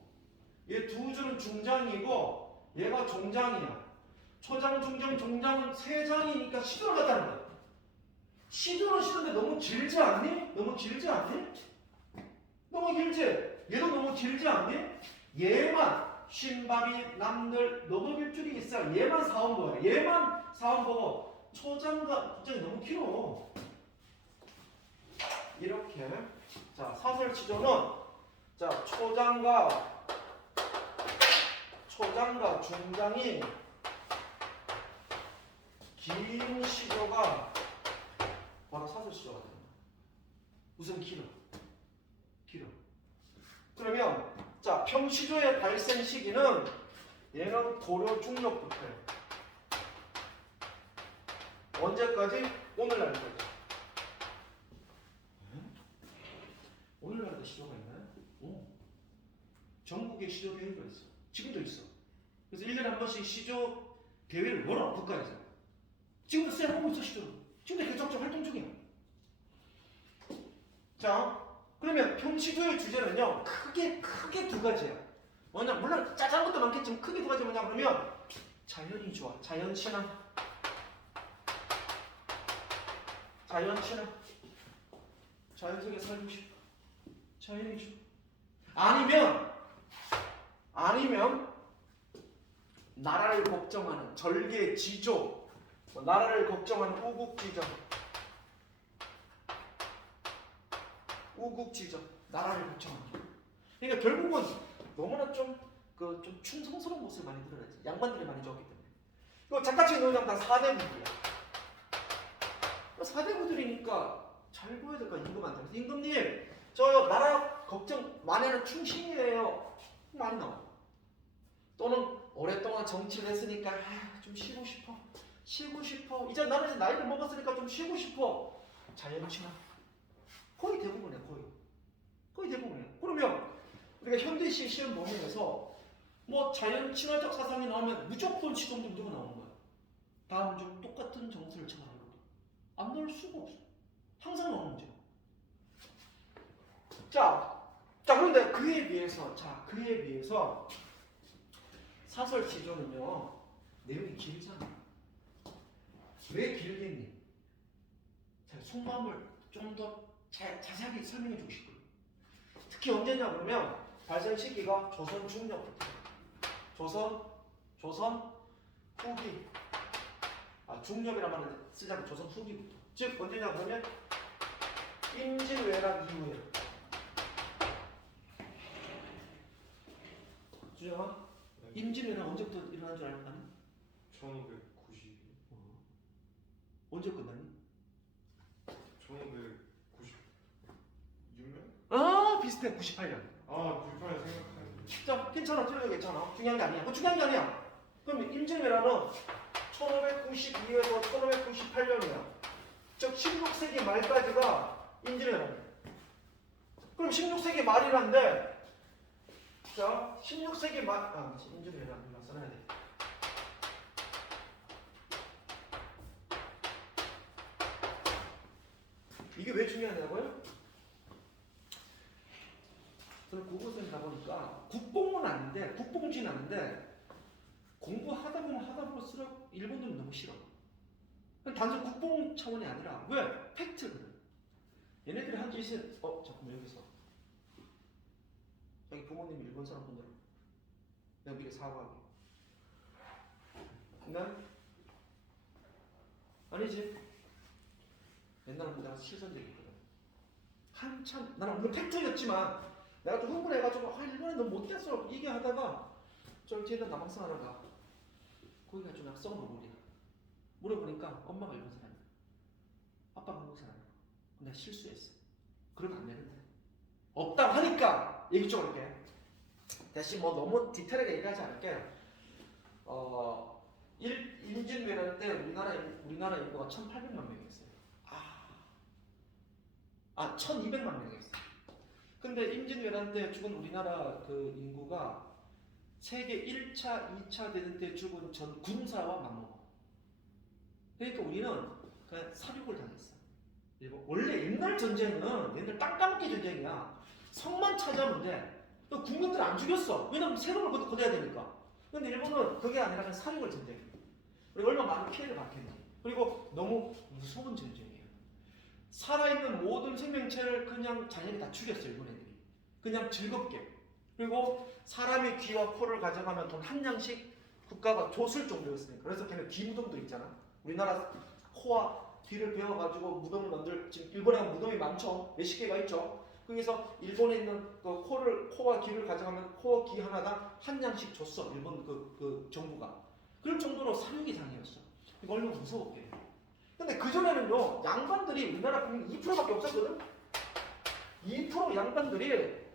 얘 두 줄은 중장이고 얘가 종장이야. 초장, 중장, 종장은 세 장이니까 시조를 갖다는 거야. 시조는 시조인데 너무 길지 않니? 너무 길지? 얘도 너무 길지 않니? 얘만 신밥이 남들 너먹일 줄이 있어. 얘만 사온 거야. 얘만 사온 거고 초장과 국장이 너무 길어. 이렇게. 자, 사설시조는 자, 초장과 중장이 긴 시조가 바로 사설시조가 됩니다. 우선 길어. 그러면 자, 평시조의 발생 시기는 얘는 고려 중력부터예요. 언제까지? 오늘날까지. 오늘날도 시조가 있나요? 오. 전국에 시조 대회가 있어. 지금도 있어. 그래서 1년에 한 번씩 시조 대회를 열어, 국가에서. 지금도 쌤 하고 있어, 시조를. 지금도 계속적으로 활동 중이야. 자, 그러면 평시조의 주제는요, 크게 두 가지야. 뭐냐, 물론 짜잘한 것도 많겠지만 크게 두 가지 뭐냐 그러면 자연이 좋아. 자연친화. 자연 속에 살고 싶어. 자연이 좋아. 아니면 나라를 걱정하는 절개 지조, 나라를 걱정하는 우국지정, 나라를 걱정하는 거. 그러니까 결국은 너무나 좀 충성스러운 모습을 많이 드러내지. 양반들이 많이 좋았기 때문에. 이거 작가층 노장 다 4대부들이야. 4대부들이니까 잘 보여야 될 거 임금한테. 그래서 임금님, 저 나라 걱정 많이 하는 충신이에요. 많이 나와. 또는 오랫동안 정치를 했으니까 좀 쉬고 싶어. 이제 나는 이제 나이를 먹었으니까 좀 쉬고 싶어. 자연친화. 거의 대부분이야. 거의 대부분이야. 그러면 우리가 현대시 시험 범위에서 뭐 자연친화적 사상이 나오면 무조건 시동도 무조건 나오는 거야. 다음 중 똑같은 정수를 찾아라는 거야. 안 넣을 수가 없어. 항상 나오는 문제. 자, 그런데 그에 비해서 사설 시조는요 내용이 길잖아. 왜 길겠니? 자, 속마음을 좀 더 자세하게 설명해 주고 싶어요. 특히 언제냐 그러면 발생 시기가 조선 중葉부터 조선 후기 중엽이란 말은 쓰자면 조선 후기부터. 즉 언제냐 그러면 임진왜란 이후에. 주영아, 임진왜란 언제부터 일어난 줄 알았니? 1592. 언제 끝났니? 1596년? 아 비슷해. 98년. 아, 98년 생각하는데. 자 괜찮아. 틀려도 괜찮아. 중요한 게 아니야. 그거 중요한 게 아니야. 그럼 임진왜란은 1592에서 1598년이야. 즉 16세기 말까지가 임진왜란이야. 그럼 16세기 말이란데 자 16세기 말 임진왜란 이거 써놔야 돼. 이게 왜 중요하냐고요? 저는 국어선이다 보니까 국뽕은 아닌데 국뽕지는 아닌데 공부하다 보면 할수록 일본어는 너무 싫어. 단순 국뽕 차원이 아니라 왜? 팩트거든. 얘네들이 한 짓은 잠깐만 여기서 자기 부모님 일본 사람 분들 내가 미리 사과하게. 난 아니지. 옛날에 내가 실선적이거든. 한참 나는 물론 팩트였지만 내가 좀 흥분해가지고 일본에 너무 못됐어 얘기하다가 좀 뒤에다 남학생하다가 거기가 좀 약속은 모르냐 물어보니까 엄마가 일본 사람이야. 아빠가 한국 사람이야. 내가 실수했어. 그러면 안 되는데 없다고 하니까 얘기 좀 할게. 대신 뭐 너무 디테일하게 얘기하지 않을게. 임진왜란 때 우리나라 인구가 1,800만 명이었어요. 1,200만 명이었어요. 근데 임진왜란 때 죽은 우리나라 그 인구가 세계 1차, 2차 대전 때 죽은 전 군사와 맞먹어. 그러니까 우리는 그냥 사륙을 당했어. 일본. 원래 옛날 전쟁은 옛날 땅 까먹기 전쟁이야. 성만 차지하면 돼. 국민들 안 죽였어. 왜냐면 세금을 걷어야 되니까. 근데 일본은 그게 아니라 그냥 사륙을 전쟁이야. 우리 얼마나 많은 피해를 받겠니. 그리고 너무 무서운 전쟁이에요. 살아있는 모든 생명체를 그냥 잔인히 다 죽였어요. 일본 애들이. 그냥 즐겁게. 그리고 사람의 귀와 코를 가져가면 돈 한 냥씩 국가가 줬을 정도였으니까. 그래서 걔네 귀무덤도 있잖아. 우리나라 코와 귀를 베어가지고 무덤을 만들, 지금 일본에 무덤이 많죠. 몇십 개가 있죠. 거기서 일본에 있는 그 코와 귀를 가져가면 코와 귀 하나당 한 냥씩 줬어. 일본 그 정부가. 그럴 정도로 사육이 장이었어. 이거 얼마나 무서웠게. 근데 그전에는요, 양반들이 우리나라 국민 2%밖에 없었거든? 2% 양반들이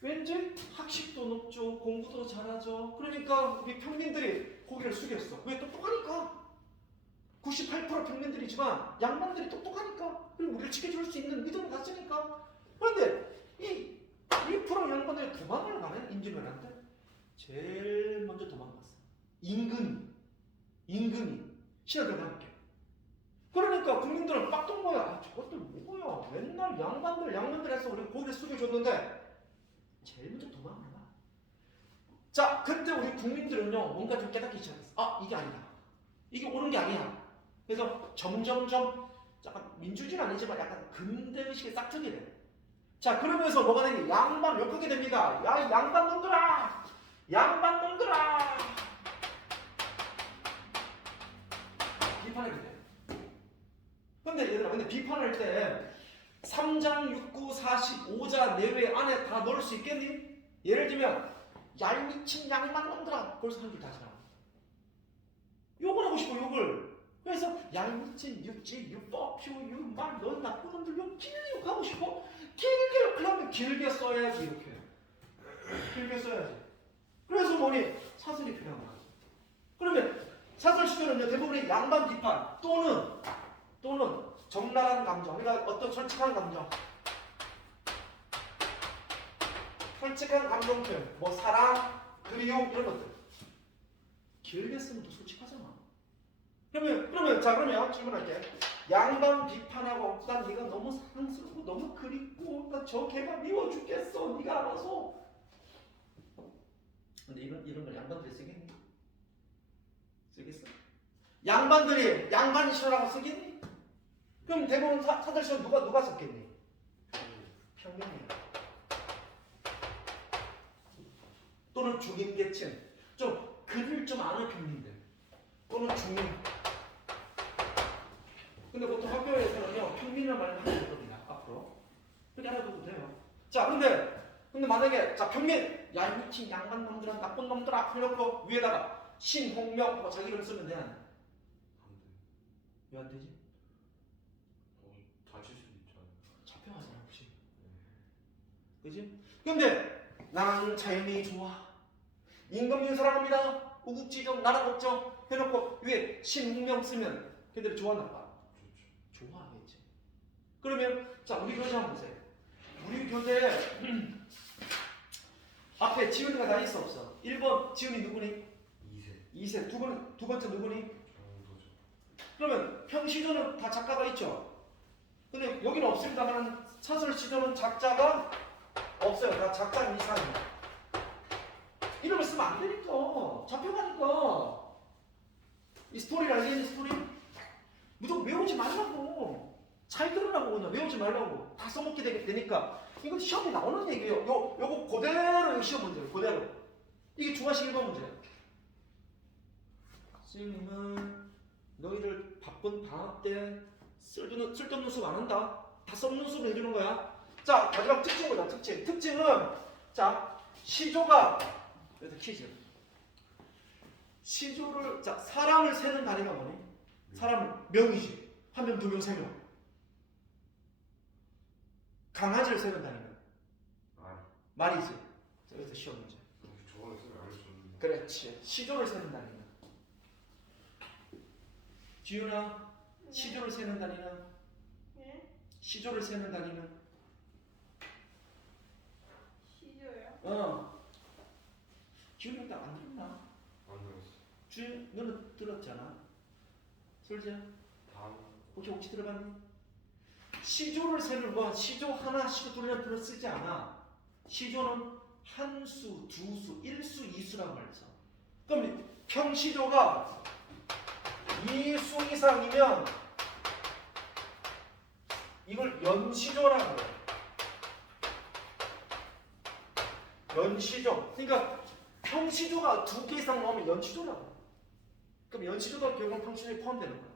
왠지 학식도 높죠, 공부도 잘하죠. 그러니까 우리 평민들이 고개를 숙였어. 왜? 똑똑하니까. 98% 평민들이지만 양반들이 똑똑하니까. 그리고 우리를 지켜줄 수 있는 믿음을 갖으니까. 그런데 이 1% 양반들이 도망을 가네? 임진왜란 때. 제일 먼저 도망갔어. 임금이 신하들과 함께. 그러니까 국민들은 빡동 거야. 저것들 뭐야? 맨날 양반들 해서 우리 고개를 숙여줬는데 제일 먼저 도망을 가. 자, 그때 우리 국민들은요 뭔가 좀 깨닫기 시작했어. 이게 아니다. 이게 옳은 게 아니야. 그래서 점점점 약간 민주주의는 아니지만 약간 근대의식의 싹트게 돼. 자, 그러면서 뭐가 되니? 양반 욕하게 됩니다. 야, 양반놈들아! 양반놈들아! 비판하게 돼. 근데 얘들아, 비판할 때 3장 6구 45자 내외 안에 다 넣을 수 있겠니? 예를 들면 얄미친 양반놈들아 벌써 한 줄 다시 나와. 욕을 하고 싶어. 욕을. 그래서 얄미친 육지 육법표 육말 넌 나쁜 놈들 욕 길게 욕하고 싶어. 길게 욕하면 길게 써야지. 이렇게 길게 써야지. 그래서 뭐니? 사설이 필요한 거야. 그러면 사설 시대는요 대부분의 양반 비판 또는 적나라한 감정, 그러니까 어떤 솔직한 감정, 솔직한 감정 표현, 뭐 사랑, 그리움 이런 것들 길게 쓰면 더 솔직하잖아. 그러면 질문할게. 양반 비판하고 난 네가 너무 사랑스럽고 너무 그립고 난 저 걔가 미워 죽겠어. 네가 알아서. 근데 이런 걸 양반들이 쓰겠니? 쓰겠어? 양반들이 양반 시호라고 쓰겠니? 그럼 대부분 사들 시호 누가 썼겠니? 평균이야. 또는 중임계층, 좀 글을 좀 아는 평민들 또는 중임. 근데 보통 학교에서는요 평민이라는 말을 하게 될 겁니다. 앞으로 그렇게 알아둬도 돼요. 자, 근데 만약에 자 평민, 야 이 미친 양반 놈들은 나쁜 놈들아 해놓고 위에다가 신홍명 뭐 자기 이름 쓰면 돼. 안 돼. 왜 안 되지? 다칠 수도 있잖아요. 잡혀가잖아 혹시. 그지? 근데 나는 자연이 좋아. 임금님 사랑합니다. 우국지정 나라 걱정 해놓고 위에 신홍명 쓰면 걔들이 좋아 나빠? 좋죠. 좋아하겠지. 그러면 자 우리 교재 한번 보세요. 우리 교재 앞에 지훈이가 다 있어 없어? 1번 지훈이 누구니? 2세. 2세. 두 번째 누구니? 정도죠. 그러면 평시조는 다 작가가 있죠. 근데 여기는 없습니다만 사설시조는 작자가 없어요. 다 작가 이상이에요. 이름을 쓰면 안 되니까 잡혀가니까. 이 스토리를 알겠니? 스토리? 무조건 외우지 말라고. 잘 들으라고. 그냥 외우지 말라고. 다 써먹게 되니까. 이거 시험에 나오는 얘기예요. 요거 그대로 시험 문제예요. 그대로. 이게 중화식 1번 문제예요. 선생님은 너희들 바쁜 방학 때 쓸데없는 수업 안 한다. 다 써먹는 수업을 해주는 거야. 자, 마지막 특징 보자. 특징은 자 시조가 그래서 퀴즈. 시조를 자 사람을 세는 단위가 뭐니? 사람을 명이지. 한 명, 두 명, 세 명. 강아지를 세는 단위는 말이지. 그래서 시험 문제. 저번에 쌤이 알려줬는데. 그렇지. 시조를 세는 단위는. 지윤아, 시조를 세는 단위는? 네? 시조를 세는 단위는? 시조요? 지윤이 딱 안 들었나? 안 들었어. 주인 너는 들었잖아. 솔지야, 다음. 혹시 들어봤니? 시조를 세는 건 시조 하나, 시조 둘을 쓰지 않아. 시조는 한 수, 두 수, 1수, 2수란 말이죠. 그럼 평시조가 2수 이상이면 이걸 연시조라고 해요. 연시조. 그러니까 평시조가 2개 이상 나오면 연시조라고. 그럼 연시조도 결국 평시조에 포함되는 거야.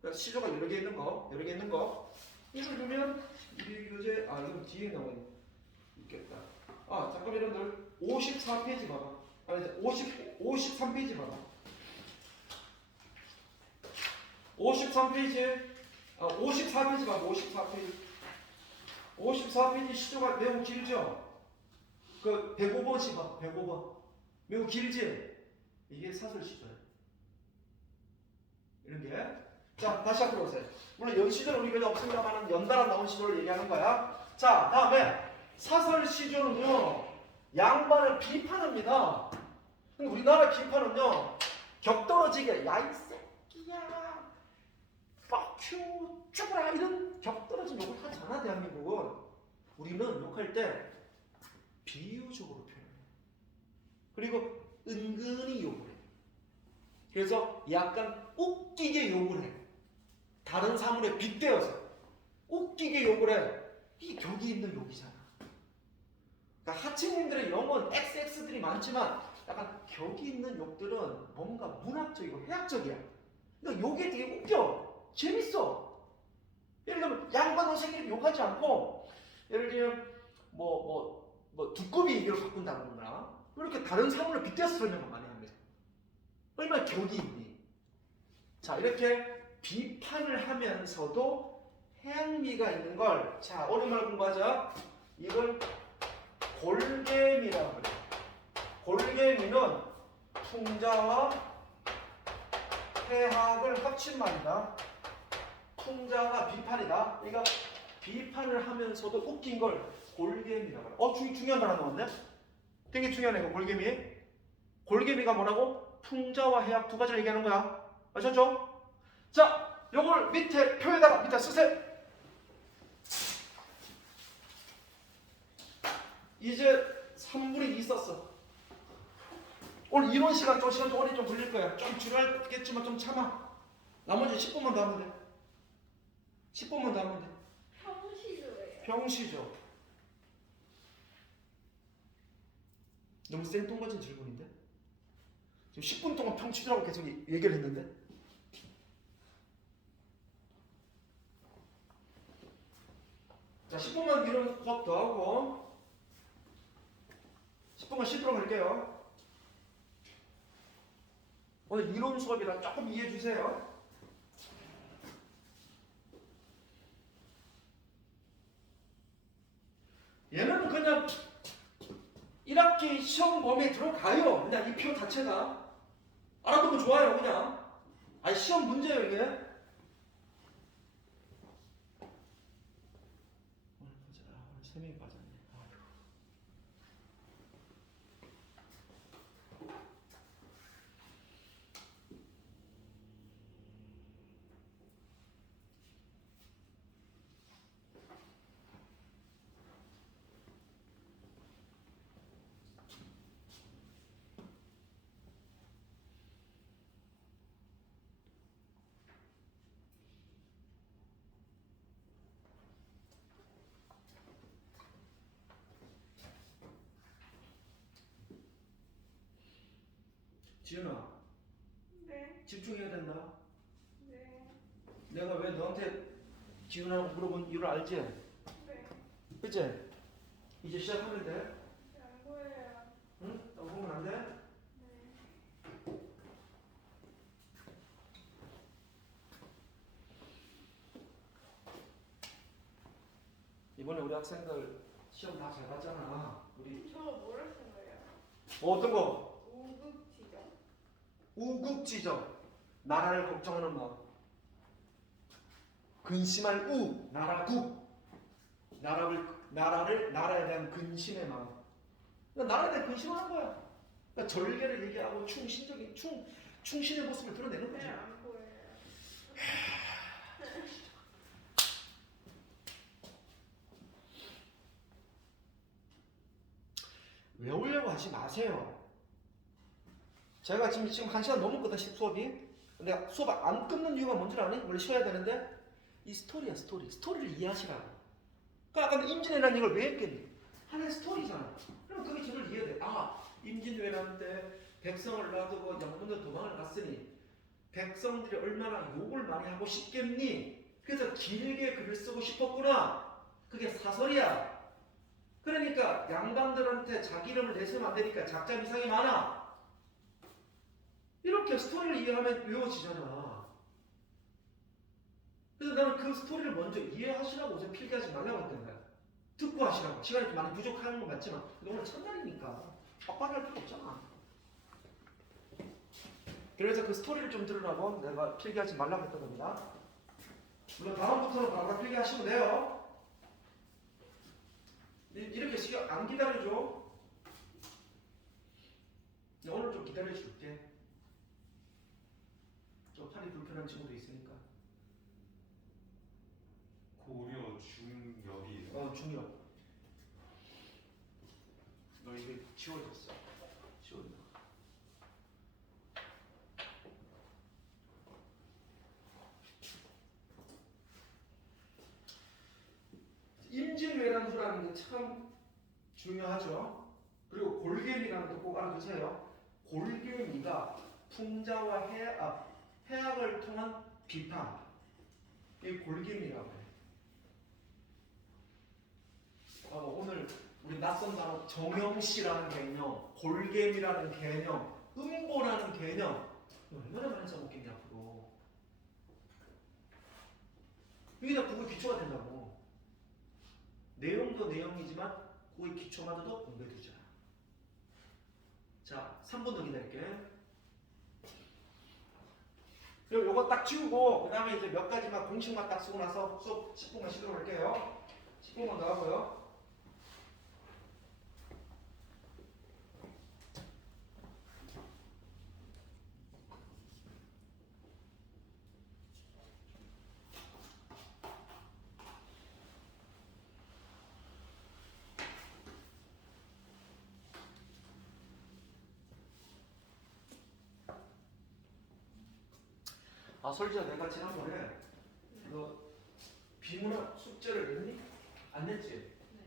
그러니까 시조가 여러 개 있는 거. 이걸 보면 우리 교재 이건 뒤에 나와 있겠다. 잠깐 여러분들 54페이지 봐봐. 아니 53페이지 봐봐. 53페이지 54페이지 봐봐. 54페이지. 54페이지 시조가 매우 길죠. 그 105번씩 봐. 105번. 매우 길지. 이게 사설 시조예요. 이런 게. 자, 다시 앞으로 오세요. 물론 연시조는 우리 교재 없습니다만 연달아 나온 시조를 얘기하는 거야. 자, 다음에 사설 시조는요 양반을 비판합니다. 근데 우리나라 비판은요 격떨어지게 야 이 새끼야, fuck you, 죽어라 이런 격떨어진 욕을 하지 않아. 대한민국은 우리는 욕할 때 비유적으로 표현해. 그리고 은근히 욕을 해. 그래서 약간 웃기게 욕을 해. 다른 사물에 빗대어서 웃기게 욕을 해. 이게 격이 있는 욕이잖아. 그러니까 하층님들의 영어는 XX들이 많지만 약간 격이 있는 욕들은 뭔가 문학적이고 해학적이야. 그러니까 욕이 되게 웃겨. 재밌어. 예를 들면 양반 선생님 욕하지 않고 예를 들면 뭐 두꺼비 얘기를 바꾼다거나 이렇게 다른 사물을 빗대어서 설명을 많이 합니다. 얼마나 격이 있니? 자, 이렇게 비판을 하면서도 해양미가 있는 걸, 자, 오랜만에 공부하자. 이걸 골개미라고 그래요. 골개미는 풍자와 해학을 합친 말이다. 풍자가 비판이다. 그러니까 비판을 하면서도 웃긴 걸 골개미라고 그래요. 중요한 말 하나 나왔네? 되게 중요하네, 이거 골개미. 골개미가 뭐라고? 풍자와 해학 두 가지를 얘기하는 거야. 아셨죠? 자, 요걸 밑에 표에다가 밑에 쓰세요. 이제 3분의 2 썼어. 오늘 이론 시간 좀 오래 좀 걸릴 거야. 좀 줄였겠지만 좀 참아. 나머지 10분만 더 하면 돼. 10분만 더 하면 돼. 평시조예요. 평시죠. 너무 생뚱맞은 질문인데? 지금 10분 동안 평시라고 계속 얘기를 했는데? 자, 10분만 이런 수업 더 하고 10분만 쉬도록 할게요. 오늘 이론 수업이라 조금 이해해 주세요. 얘는 그냥 1학기 시험 범위에 들어가요. 그냥 이 표 자체가. 알아두면 좋아요, 그냥. 아니, 시험 문제예요, 이게. 오늘 보자. 오늘 3명이 빠졌네. 아휴. 지은아, 네. 집중해야 된다. 네. 내가 왜 너한테 지은아라고 물어본 이유를 알지? 네. 그치? 이제 시작하면 돼. 안 보여요. 응? 너 보면 안 돼? 네. 이번에 우리 학생들 시험 다 잘 봤잖아. 우리 저거 뭐라 쓴 거예요? 어떤 거? 우극지정? 우국지정. 나라를 걱정하는 마음. 근심할 우, 나라국. 나라에 대한 근심의 마음. 그러니까 나라에 대한 근심을 한 거야. 그러니까 절개를 얘기하고 충신의 모습을 드러내는 거지. 네, 안 보여요. 외우려고 하지 마세요. 제가 지금 1시간 넘었거든, 수업이. 근데 수업 안 끊는 이유가 뭔지 아니? 원래 쉬어야 되는데 이 스토리야, 스토리. 스토리를 이해하시라고. 그러니까 아까 임진왜란 이걸 왜 했겠니? 하나의 스토리잖아. 그럼 그게 저를 이해돼. 아, 임진왜란 때 백성을 놔두고 영문으로 도망을 갔으니 백성들이 얼마나 욕을 많이 하고 싶겠니? 그래서 길게 글을 쓰고 싶었구나. 그게 사설이야. 그러니까 양반들한테 자기 이름을 내세우면 안 되니까 작자 미상이 많아. 이렇게 스토리를 이해하면 외워지잖아. 그래서 나는 그 스토리를 먼저 이해하시라고 어제 필기하지 말라고 했던 거야. 듣고 하시라고. 시간이 좀 많이 부족한 건 맞지만 근데 오늘 첫날이니까 빡빡이 할 필요 없잖아. 그래서 그 스토리를 좀 들으라고 내가 필기하지 말라고 했던 겁니다. 물론 다음부터는 바로 필기하시면 돼요. 이렇게 시간 안 기다려줘. 오늘 좀 기다려줄게. 좀 팔이 불편한 친구도 있으니까. 고려 중엽이에요. 중요. 너 이게 지워졌어. 지워져. 임진왜란후라는 게 참 중요하죠. 그리고 골개미라는 것도 꼭 알아두세요. 골개미가 풍자와 해악을 통한 비판. 이게 골개미라고 해요. 오늘 우리 낯선 단어 정형씨라는 개념, 골개미라는 개념, 음보라는 개념 얼마나 많이 써먹겠냐 앞으로. 이게 다 국어 기초가 된다고. 내용도 내용이지만 그의 기초마저도 공부해두자. 자, 3분 더 기다릴게. 그리고 요거 딱 지우고 그 다음에 이제 몇 가지만 공식만 딱 쓰고 나서 수업 10분만 쉬도록 할게요. 10분만 더 하고요. 아 솔지야 내가 지난번에 너 비문학 숙제를 냈니? 안 냈지? 네.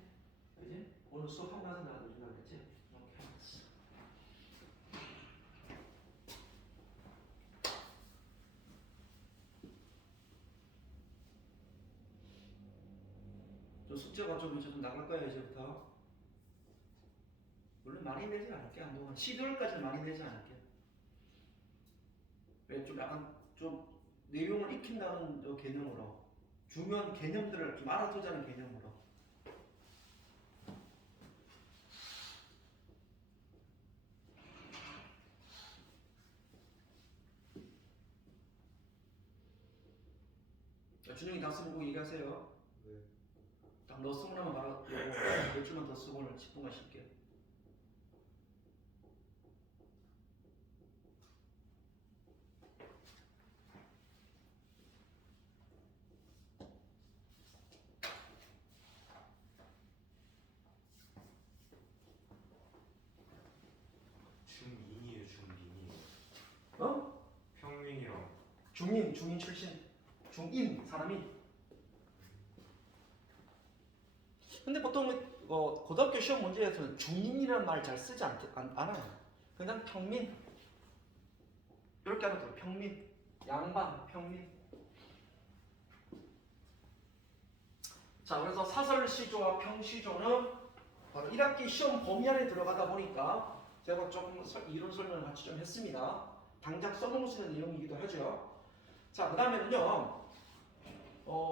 그지? 오늘 수업 한 가지 나도 준다 그랬지? 이렇게 해놨어. 저 숙제가 좀 이제 좀 나갈 거야 이제부터. 물론 많이 내지 않을게 한동안 12월까지는 많이 내지 않을게. 왜 좀 약간 좀 내용을 익힌다는 저 개념으로 중요한 개념들을 좀 알아두자는 개념으로. 준영이 다 쓰고 얘기하세요. 네. 딱 너 쓰고 나면 바로 몇 줄만 더 쓰고 오늘 10분간 쉴게. 중인이에요, 중민이에요. 어? 평민이랑 중인 출신. 중인 사람이. 근데 보통 고등학교 시험 문제에서는 중인이라는 말 잘 쓰지 않아요. 그냥 평민. 이렇게 하면 돼요. 평민. 양반, 평민. 자, 그래서 사설 시조와 평시조는 바로 1학기 시험 범위 안에 들어가다 보니까 제가 조금 이론 설명을 같이 좀 했습니다. 당장 써먹을 수 있는 내용이기도 하죠. 자, 그 다음에는요,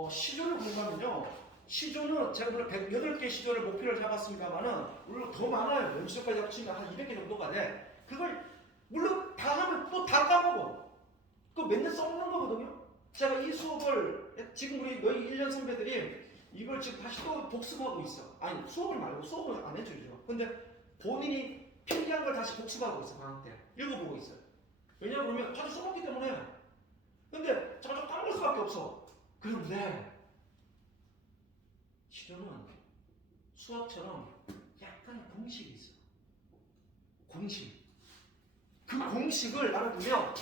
시조를 공부하면요, 시조는 제가 물론 108개 시조를 목표를 잡았습니다만은, 물론 더 많아요. 연수까지 합치면 한 200개 정도가 돼. 그걸, 물론 다 하면 또 다 까먹어. 그거 맨날 써먹는 거거든요. 제가 이 수업을, 지금 우리 너희 1년 선배들이 이걸 지금 다시 또 복습하고 있어. 아니, 수업을 말고 수업을 안 해주죠. 근데 본인이 필기한 걸 다시 복습하고 있어, 방학 때. 읽어보고 있어요. 왜냐면 자주 써먹기 때문에. 근데 자주 까먹을 수밖에 없어. 그런데 시조는 수학처럼 약간의 공식이 있어. 공식. 그 공식을 알아두면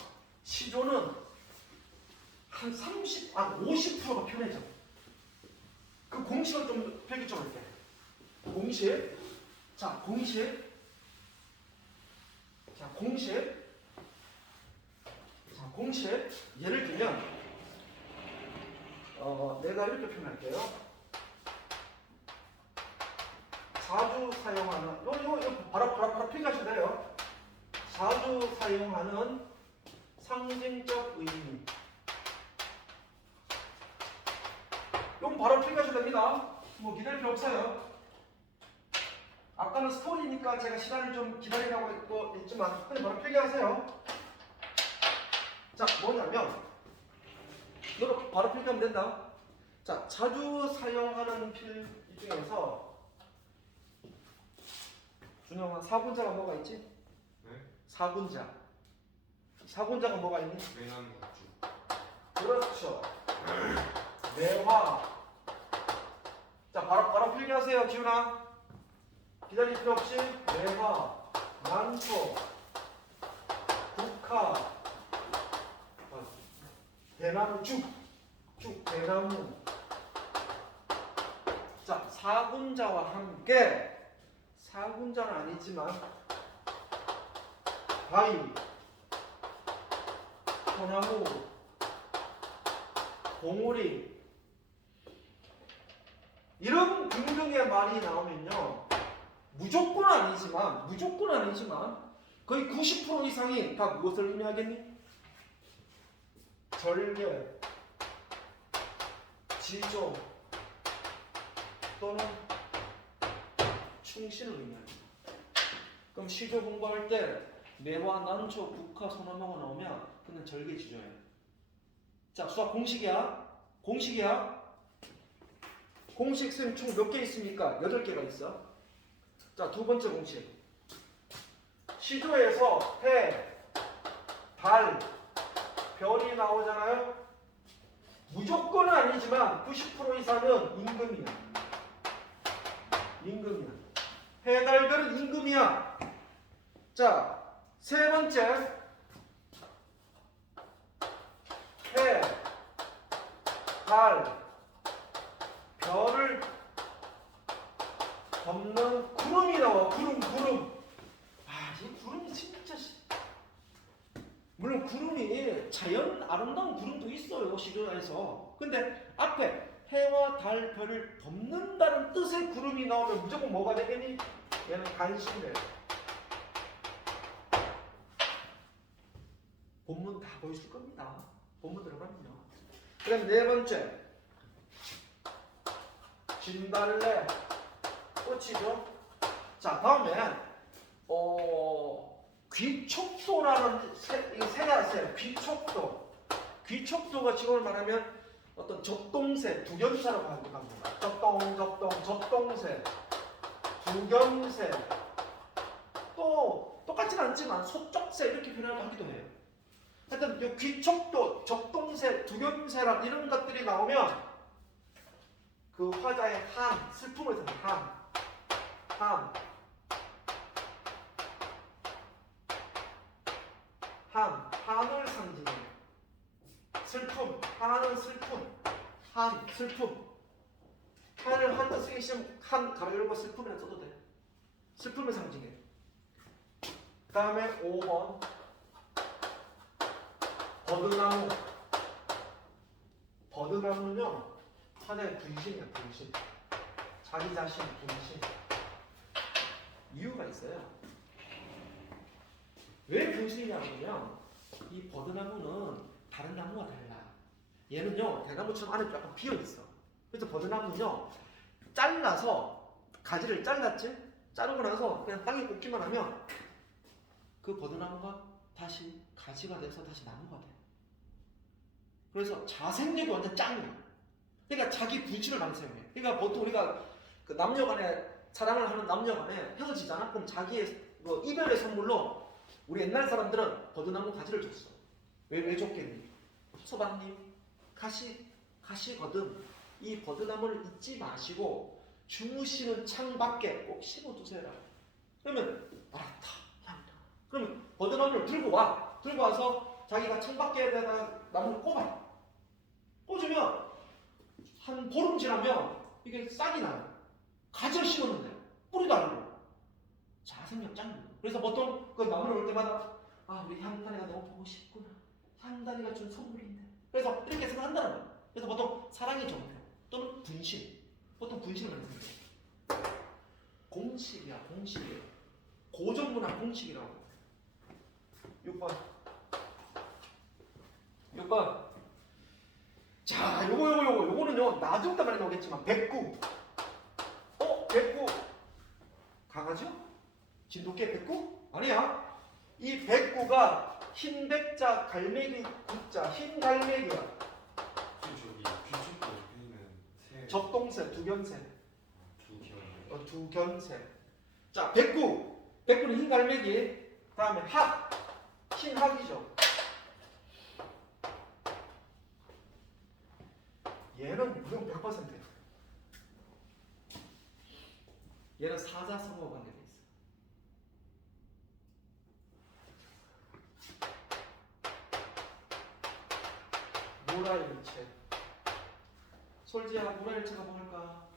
시조는 한 50%가 편해져. 그 공식을 좀 필기 좀 할게. 공식. 자, 공식. 자, 공식. 자, 공식. 예를 들면, 내가 이렇게 표현할게요. 자주 사용하는, 이거 바로 필기하셔도 돼요. 자주 사용하는 상징적 의미. 이건 바로 필기하셔도 됩니다. 뭐 기다릴 필요 없어요. 아까는 스토리니까 제가 시간을 좀 기다리라고 했지만 그냥 바로 필기하세요. 자, 뭐냐면 이거 바로 필기하면 된다. 자, 자주 사용하는 필기 중에서 준영아, 사군자가 뭐가 있지? 네? 사군자. 사군자가 뭐가 있니? 매난 국주. 그렇죠. 매화. 자, 바로 필기하세요, 지훈아. 기다릴 필요 없이 매화, 난초, 국화, 대나무, 쭉, 대나무. 자, 사군자와 함께, 사군자는 아니지만 바위, 소나무, 봉우리 이런 등등의 말이 나오면요, 무조건 아니지만 거의 90% 이상이 다 무엇을 의미하겠니? 절개, 지조 또는 충신을 의미합니다. 그럼 시조 공부할 때 매화, 난초, 국화, 소나무가 나오면 그는 절개, 지조예요. 자, 수학 공식이야. 공식 쌤 총 몇 개 있습니까? 8개가 있어. 자, 두 번째 공식. 시조에서 해, 달, 별이 나오잖아요. 무조건은 아니지만 90% 이상은 임금이야. 해, 달, 별은 임금이야. 자, 세 번째. 달, 별을 덮는 구름이 나와. 구름. 이 구름이 진짜 물론 구름이 자연 아름다운 구름도 있어요 시조야에서. 근데 앞에 해와 달, 별을 덮는다는 뜻의 구름이 나오면 무조건 뭐가 되겠니? 얘는 간신래. 본문 다 보여줄 겁니다. 본문 들어가면요. 그럼 네 번째, 진달래 꽃이죠. 자, 다음에 귀촉도라는 새가 있어요. 귀촉도가 지금을 말하면 어떤 적동새, 두견새라고 합니다. 적동새, 두견새, 또 똑같지는 않지만 소쩍새 이렇게 표현하기도 해요. 하여튼 이 귀촉도, 적동새, 두견새라 이런 것들이 나오면 그 화자의 한, 슬픔을 뜻합니다. 한을 상징해요. 슬픔, 한은 슬픔, 슬픔. 한을 한자 쓰기 싫으면 한 가로 열고 슬픔이라 써도 돼. 슬픔을 상징해. 그 다음에 5번 버드나무. 버드나무는요 하나의 분신이야. 분신. 자기 자신 분신. 이유가 있어요. 왜 분신이냐면요, 이 버드나무는 다른 나무와 달라. 얘는요 대나무처럼 안에 약간 비어있어. 그래서 버드나무는요 잘라서, 가지를 잘랐지? 자르고 나서 그냥 땅에 꽂기만 하면 그 버드나무가 다시 가지가 돼서 다시 나무가 돼. 그래서 자생력이 완전 짱이야. 그러니까 자기 분신을 많이 사용해. 그러니까 보통 우리가 그 남녀간에 사랑을 하는 남녀간에 헤어지잖아. 그럼 자기의 뭐 이별의 선물로 우리 옛날 사람들은 버드나무 가지를 줬어. 왜 줬겠니? 소방님 가시거든. 이 버드나무를 잊지 마시고 주무시는 창 밖에 꼭 심어두세요. 그러면 알았다. 그러면 버드나무를 들고 와. 들고 와서 자기가 창 밖에다가 나무를 꼽아. 꽂으면 한 보름 지나면 이게 싹이 나요. 가지를 심었는데 뿌리도 안 나고. 자생력 짱이에요. 그래서 보통 그 나무를 올 때마다 우리 향단이가 너무 보고 싶구나. 향단이가 준 선물인데. 그래서 이렇게 생각한다는 거예요. 그래서 보통 사랑의 정표 또는 분신. 보통 분신을 많이 생각해요. 공식이야, 공식이에요. 고전문화 공식이라고. 6번. 자, 요거는요 나중 때문에 나오겠지만 백구. 백구 강하죠? 진돗개 백구? 아니야. 이 백구가 흰 백자 갈매기 구자, 흰 갈매기야. 저기 귀축도 있는 새. 적동새, 두견새. 두견. 자, 백구는 흰 갈매기. 다음에 흰 학이죠. 얘는 무조건 100%예요. 얘는 사자성어 관계가 있어. 모라일체. 솔지야, 모라일체가 뭘까?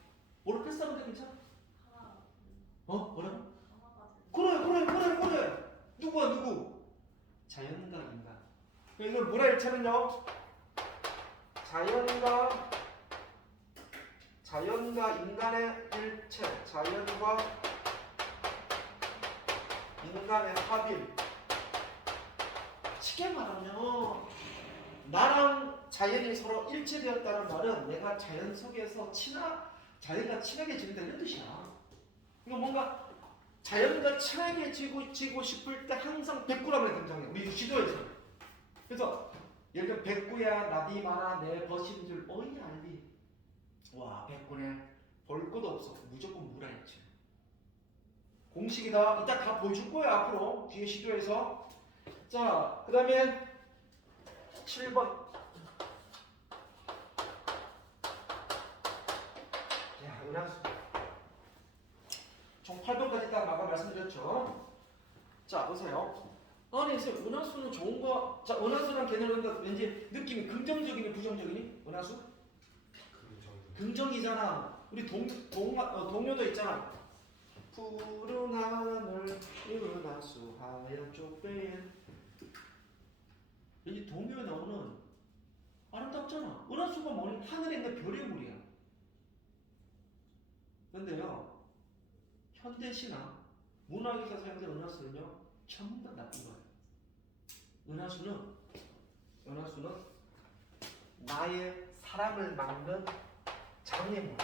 모르 패스하면 괜찮아? 뭐라고? 그래. 누구? 자연과 인간. 이걸 모라일체는요, 자연과 인간의 일체, 자연과 인간의 합일. 쉽게 말하면 나랑 자연이 서로 일체되었다는 말은 내가 자연 속에서 자연과 친하게 지낸다 이런 뜻이야. 이거 뭔가 자연과 친하게 지고 싶을 때 항상 백구라고 등장해. 우리 시도에서. 그래서 예를 들어 백구야 나디 마나 내 버신 줄 어이 알리. 와, 백구네. 볼 것도 없어. 무조건 무라했지. 공식이다. 이따 다 보여줄 거야 앞으로 뒤에 시도에서. 자, 그 다음에 7번. 야, 은하수. 총 8번까지 딱 아까 말씀드렸죠. 자, 보세요. 아니, 선생님, 은하수는 좋은 거. 자, 은하수란 개념은 왠지 느낌이 긍정적이니 부정적이니? 은하수? 긍정이잖아. 우리 동요도 있잖아. 푸른 하늘 은하수 하얀 쪽배에. 여기 동요에 나오는 아름답잖아. 은하수가 뭐니? 하늘에 있는 별의 물이야. 근데요, 현대시나 문학에서 사용되는 은하수는요, 전부 다 나쁜 거예요. 은하수는 나의 사랑을 막는 장애물이야.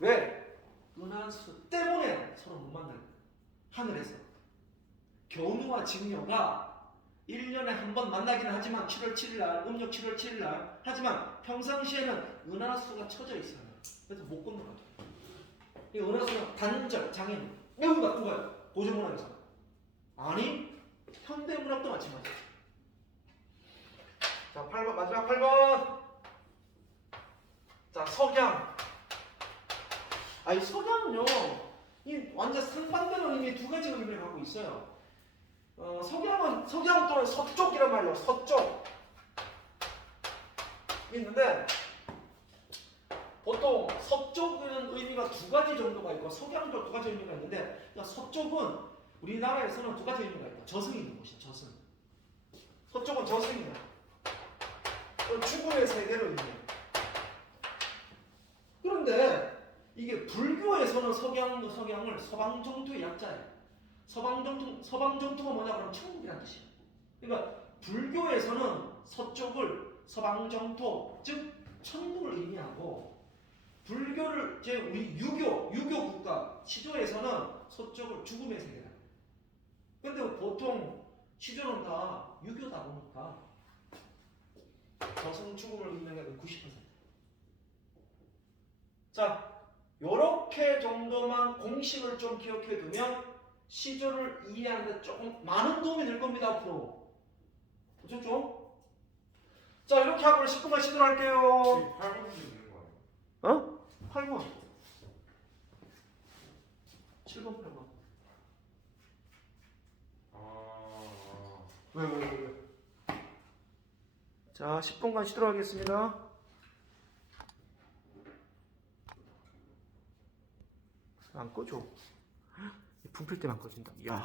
왜? 은하수 때문에 서로 못 만나는 거야. 하늘에서. 견우와 직녀가 1년에 한 번 만나기는 하지만 7월 7일날, 음력 7월 7일날 하지만 평상시에는 은하수가 쳐져 있어요. 그래서 못 건너가요. 이 은하수는 단절, 장애물. 매우 나쁜 거예요. 고전문학에서. 아니, 현대문학도 마찬가지예요. 자, 8번, 마지막 8번. 자, 석양. 이 석양은요, 이 완전 상반되는 의미 두 가지 의미를 갖고 있어요. 석양 또는 서쪽이란 말이에요. 서쪽. 있는데, 보통 서쪽은 의미가 두 가지 정도가 있고, 석양도 두 가지 의미가 있는데, 서쪽은 우리나라에서는 두 가지 의미가 있다. 저승이 있는 곳이야, 저승. 서쪽은 저승이야. 죽음의 세계를 의미해요. 그런데 이게 불교에서는 석양을 서방정토의 약자예요. 서방정토가 뭐냐 그러면 천국이라는 뜻이에요. 그러니까 불교에서는 서쪽을 서방정토, 즉 천국을 의미하고, 불교를 이제 우리 유교 국가 시조에서는 서쪽을 죽음의 세계라. 근데 보통 시조는 다 유교다 보니까 저승 죽음을 의미하는 게 90%. 자, 요렇게 정도만 공식을 좀 기억해 두면 시조를 이해하는 데 조금 많은 도움이 될 겁니다, 앞으로. 그렇죠? 자, 이렇게 하고 10분간 쉬도록 할게요. 8분도 있는 거 아니에요? 8번. 7번, 8번. 왜? 자, 10분간 쉬도록 하겠습니다. 안 꺼져. 분필 때문에 안 꺼진다. 이야,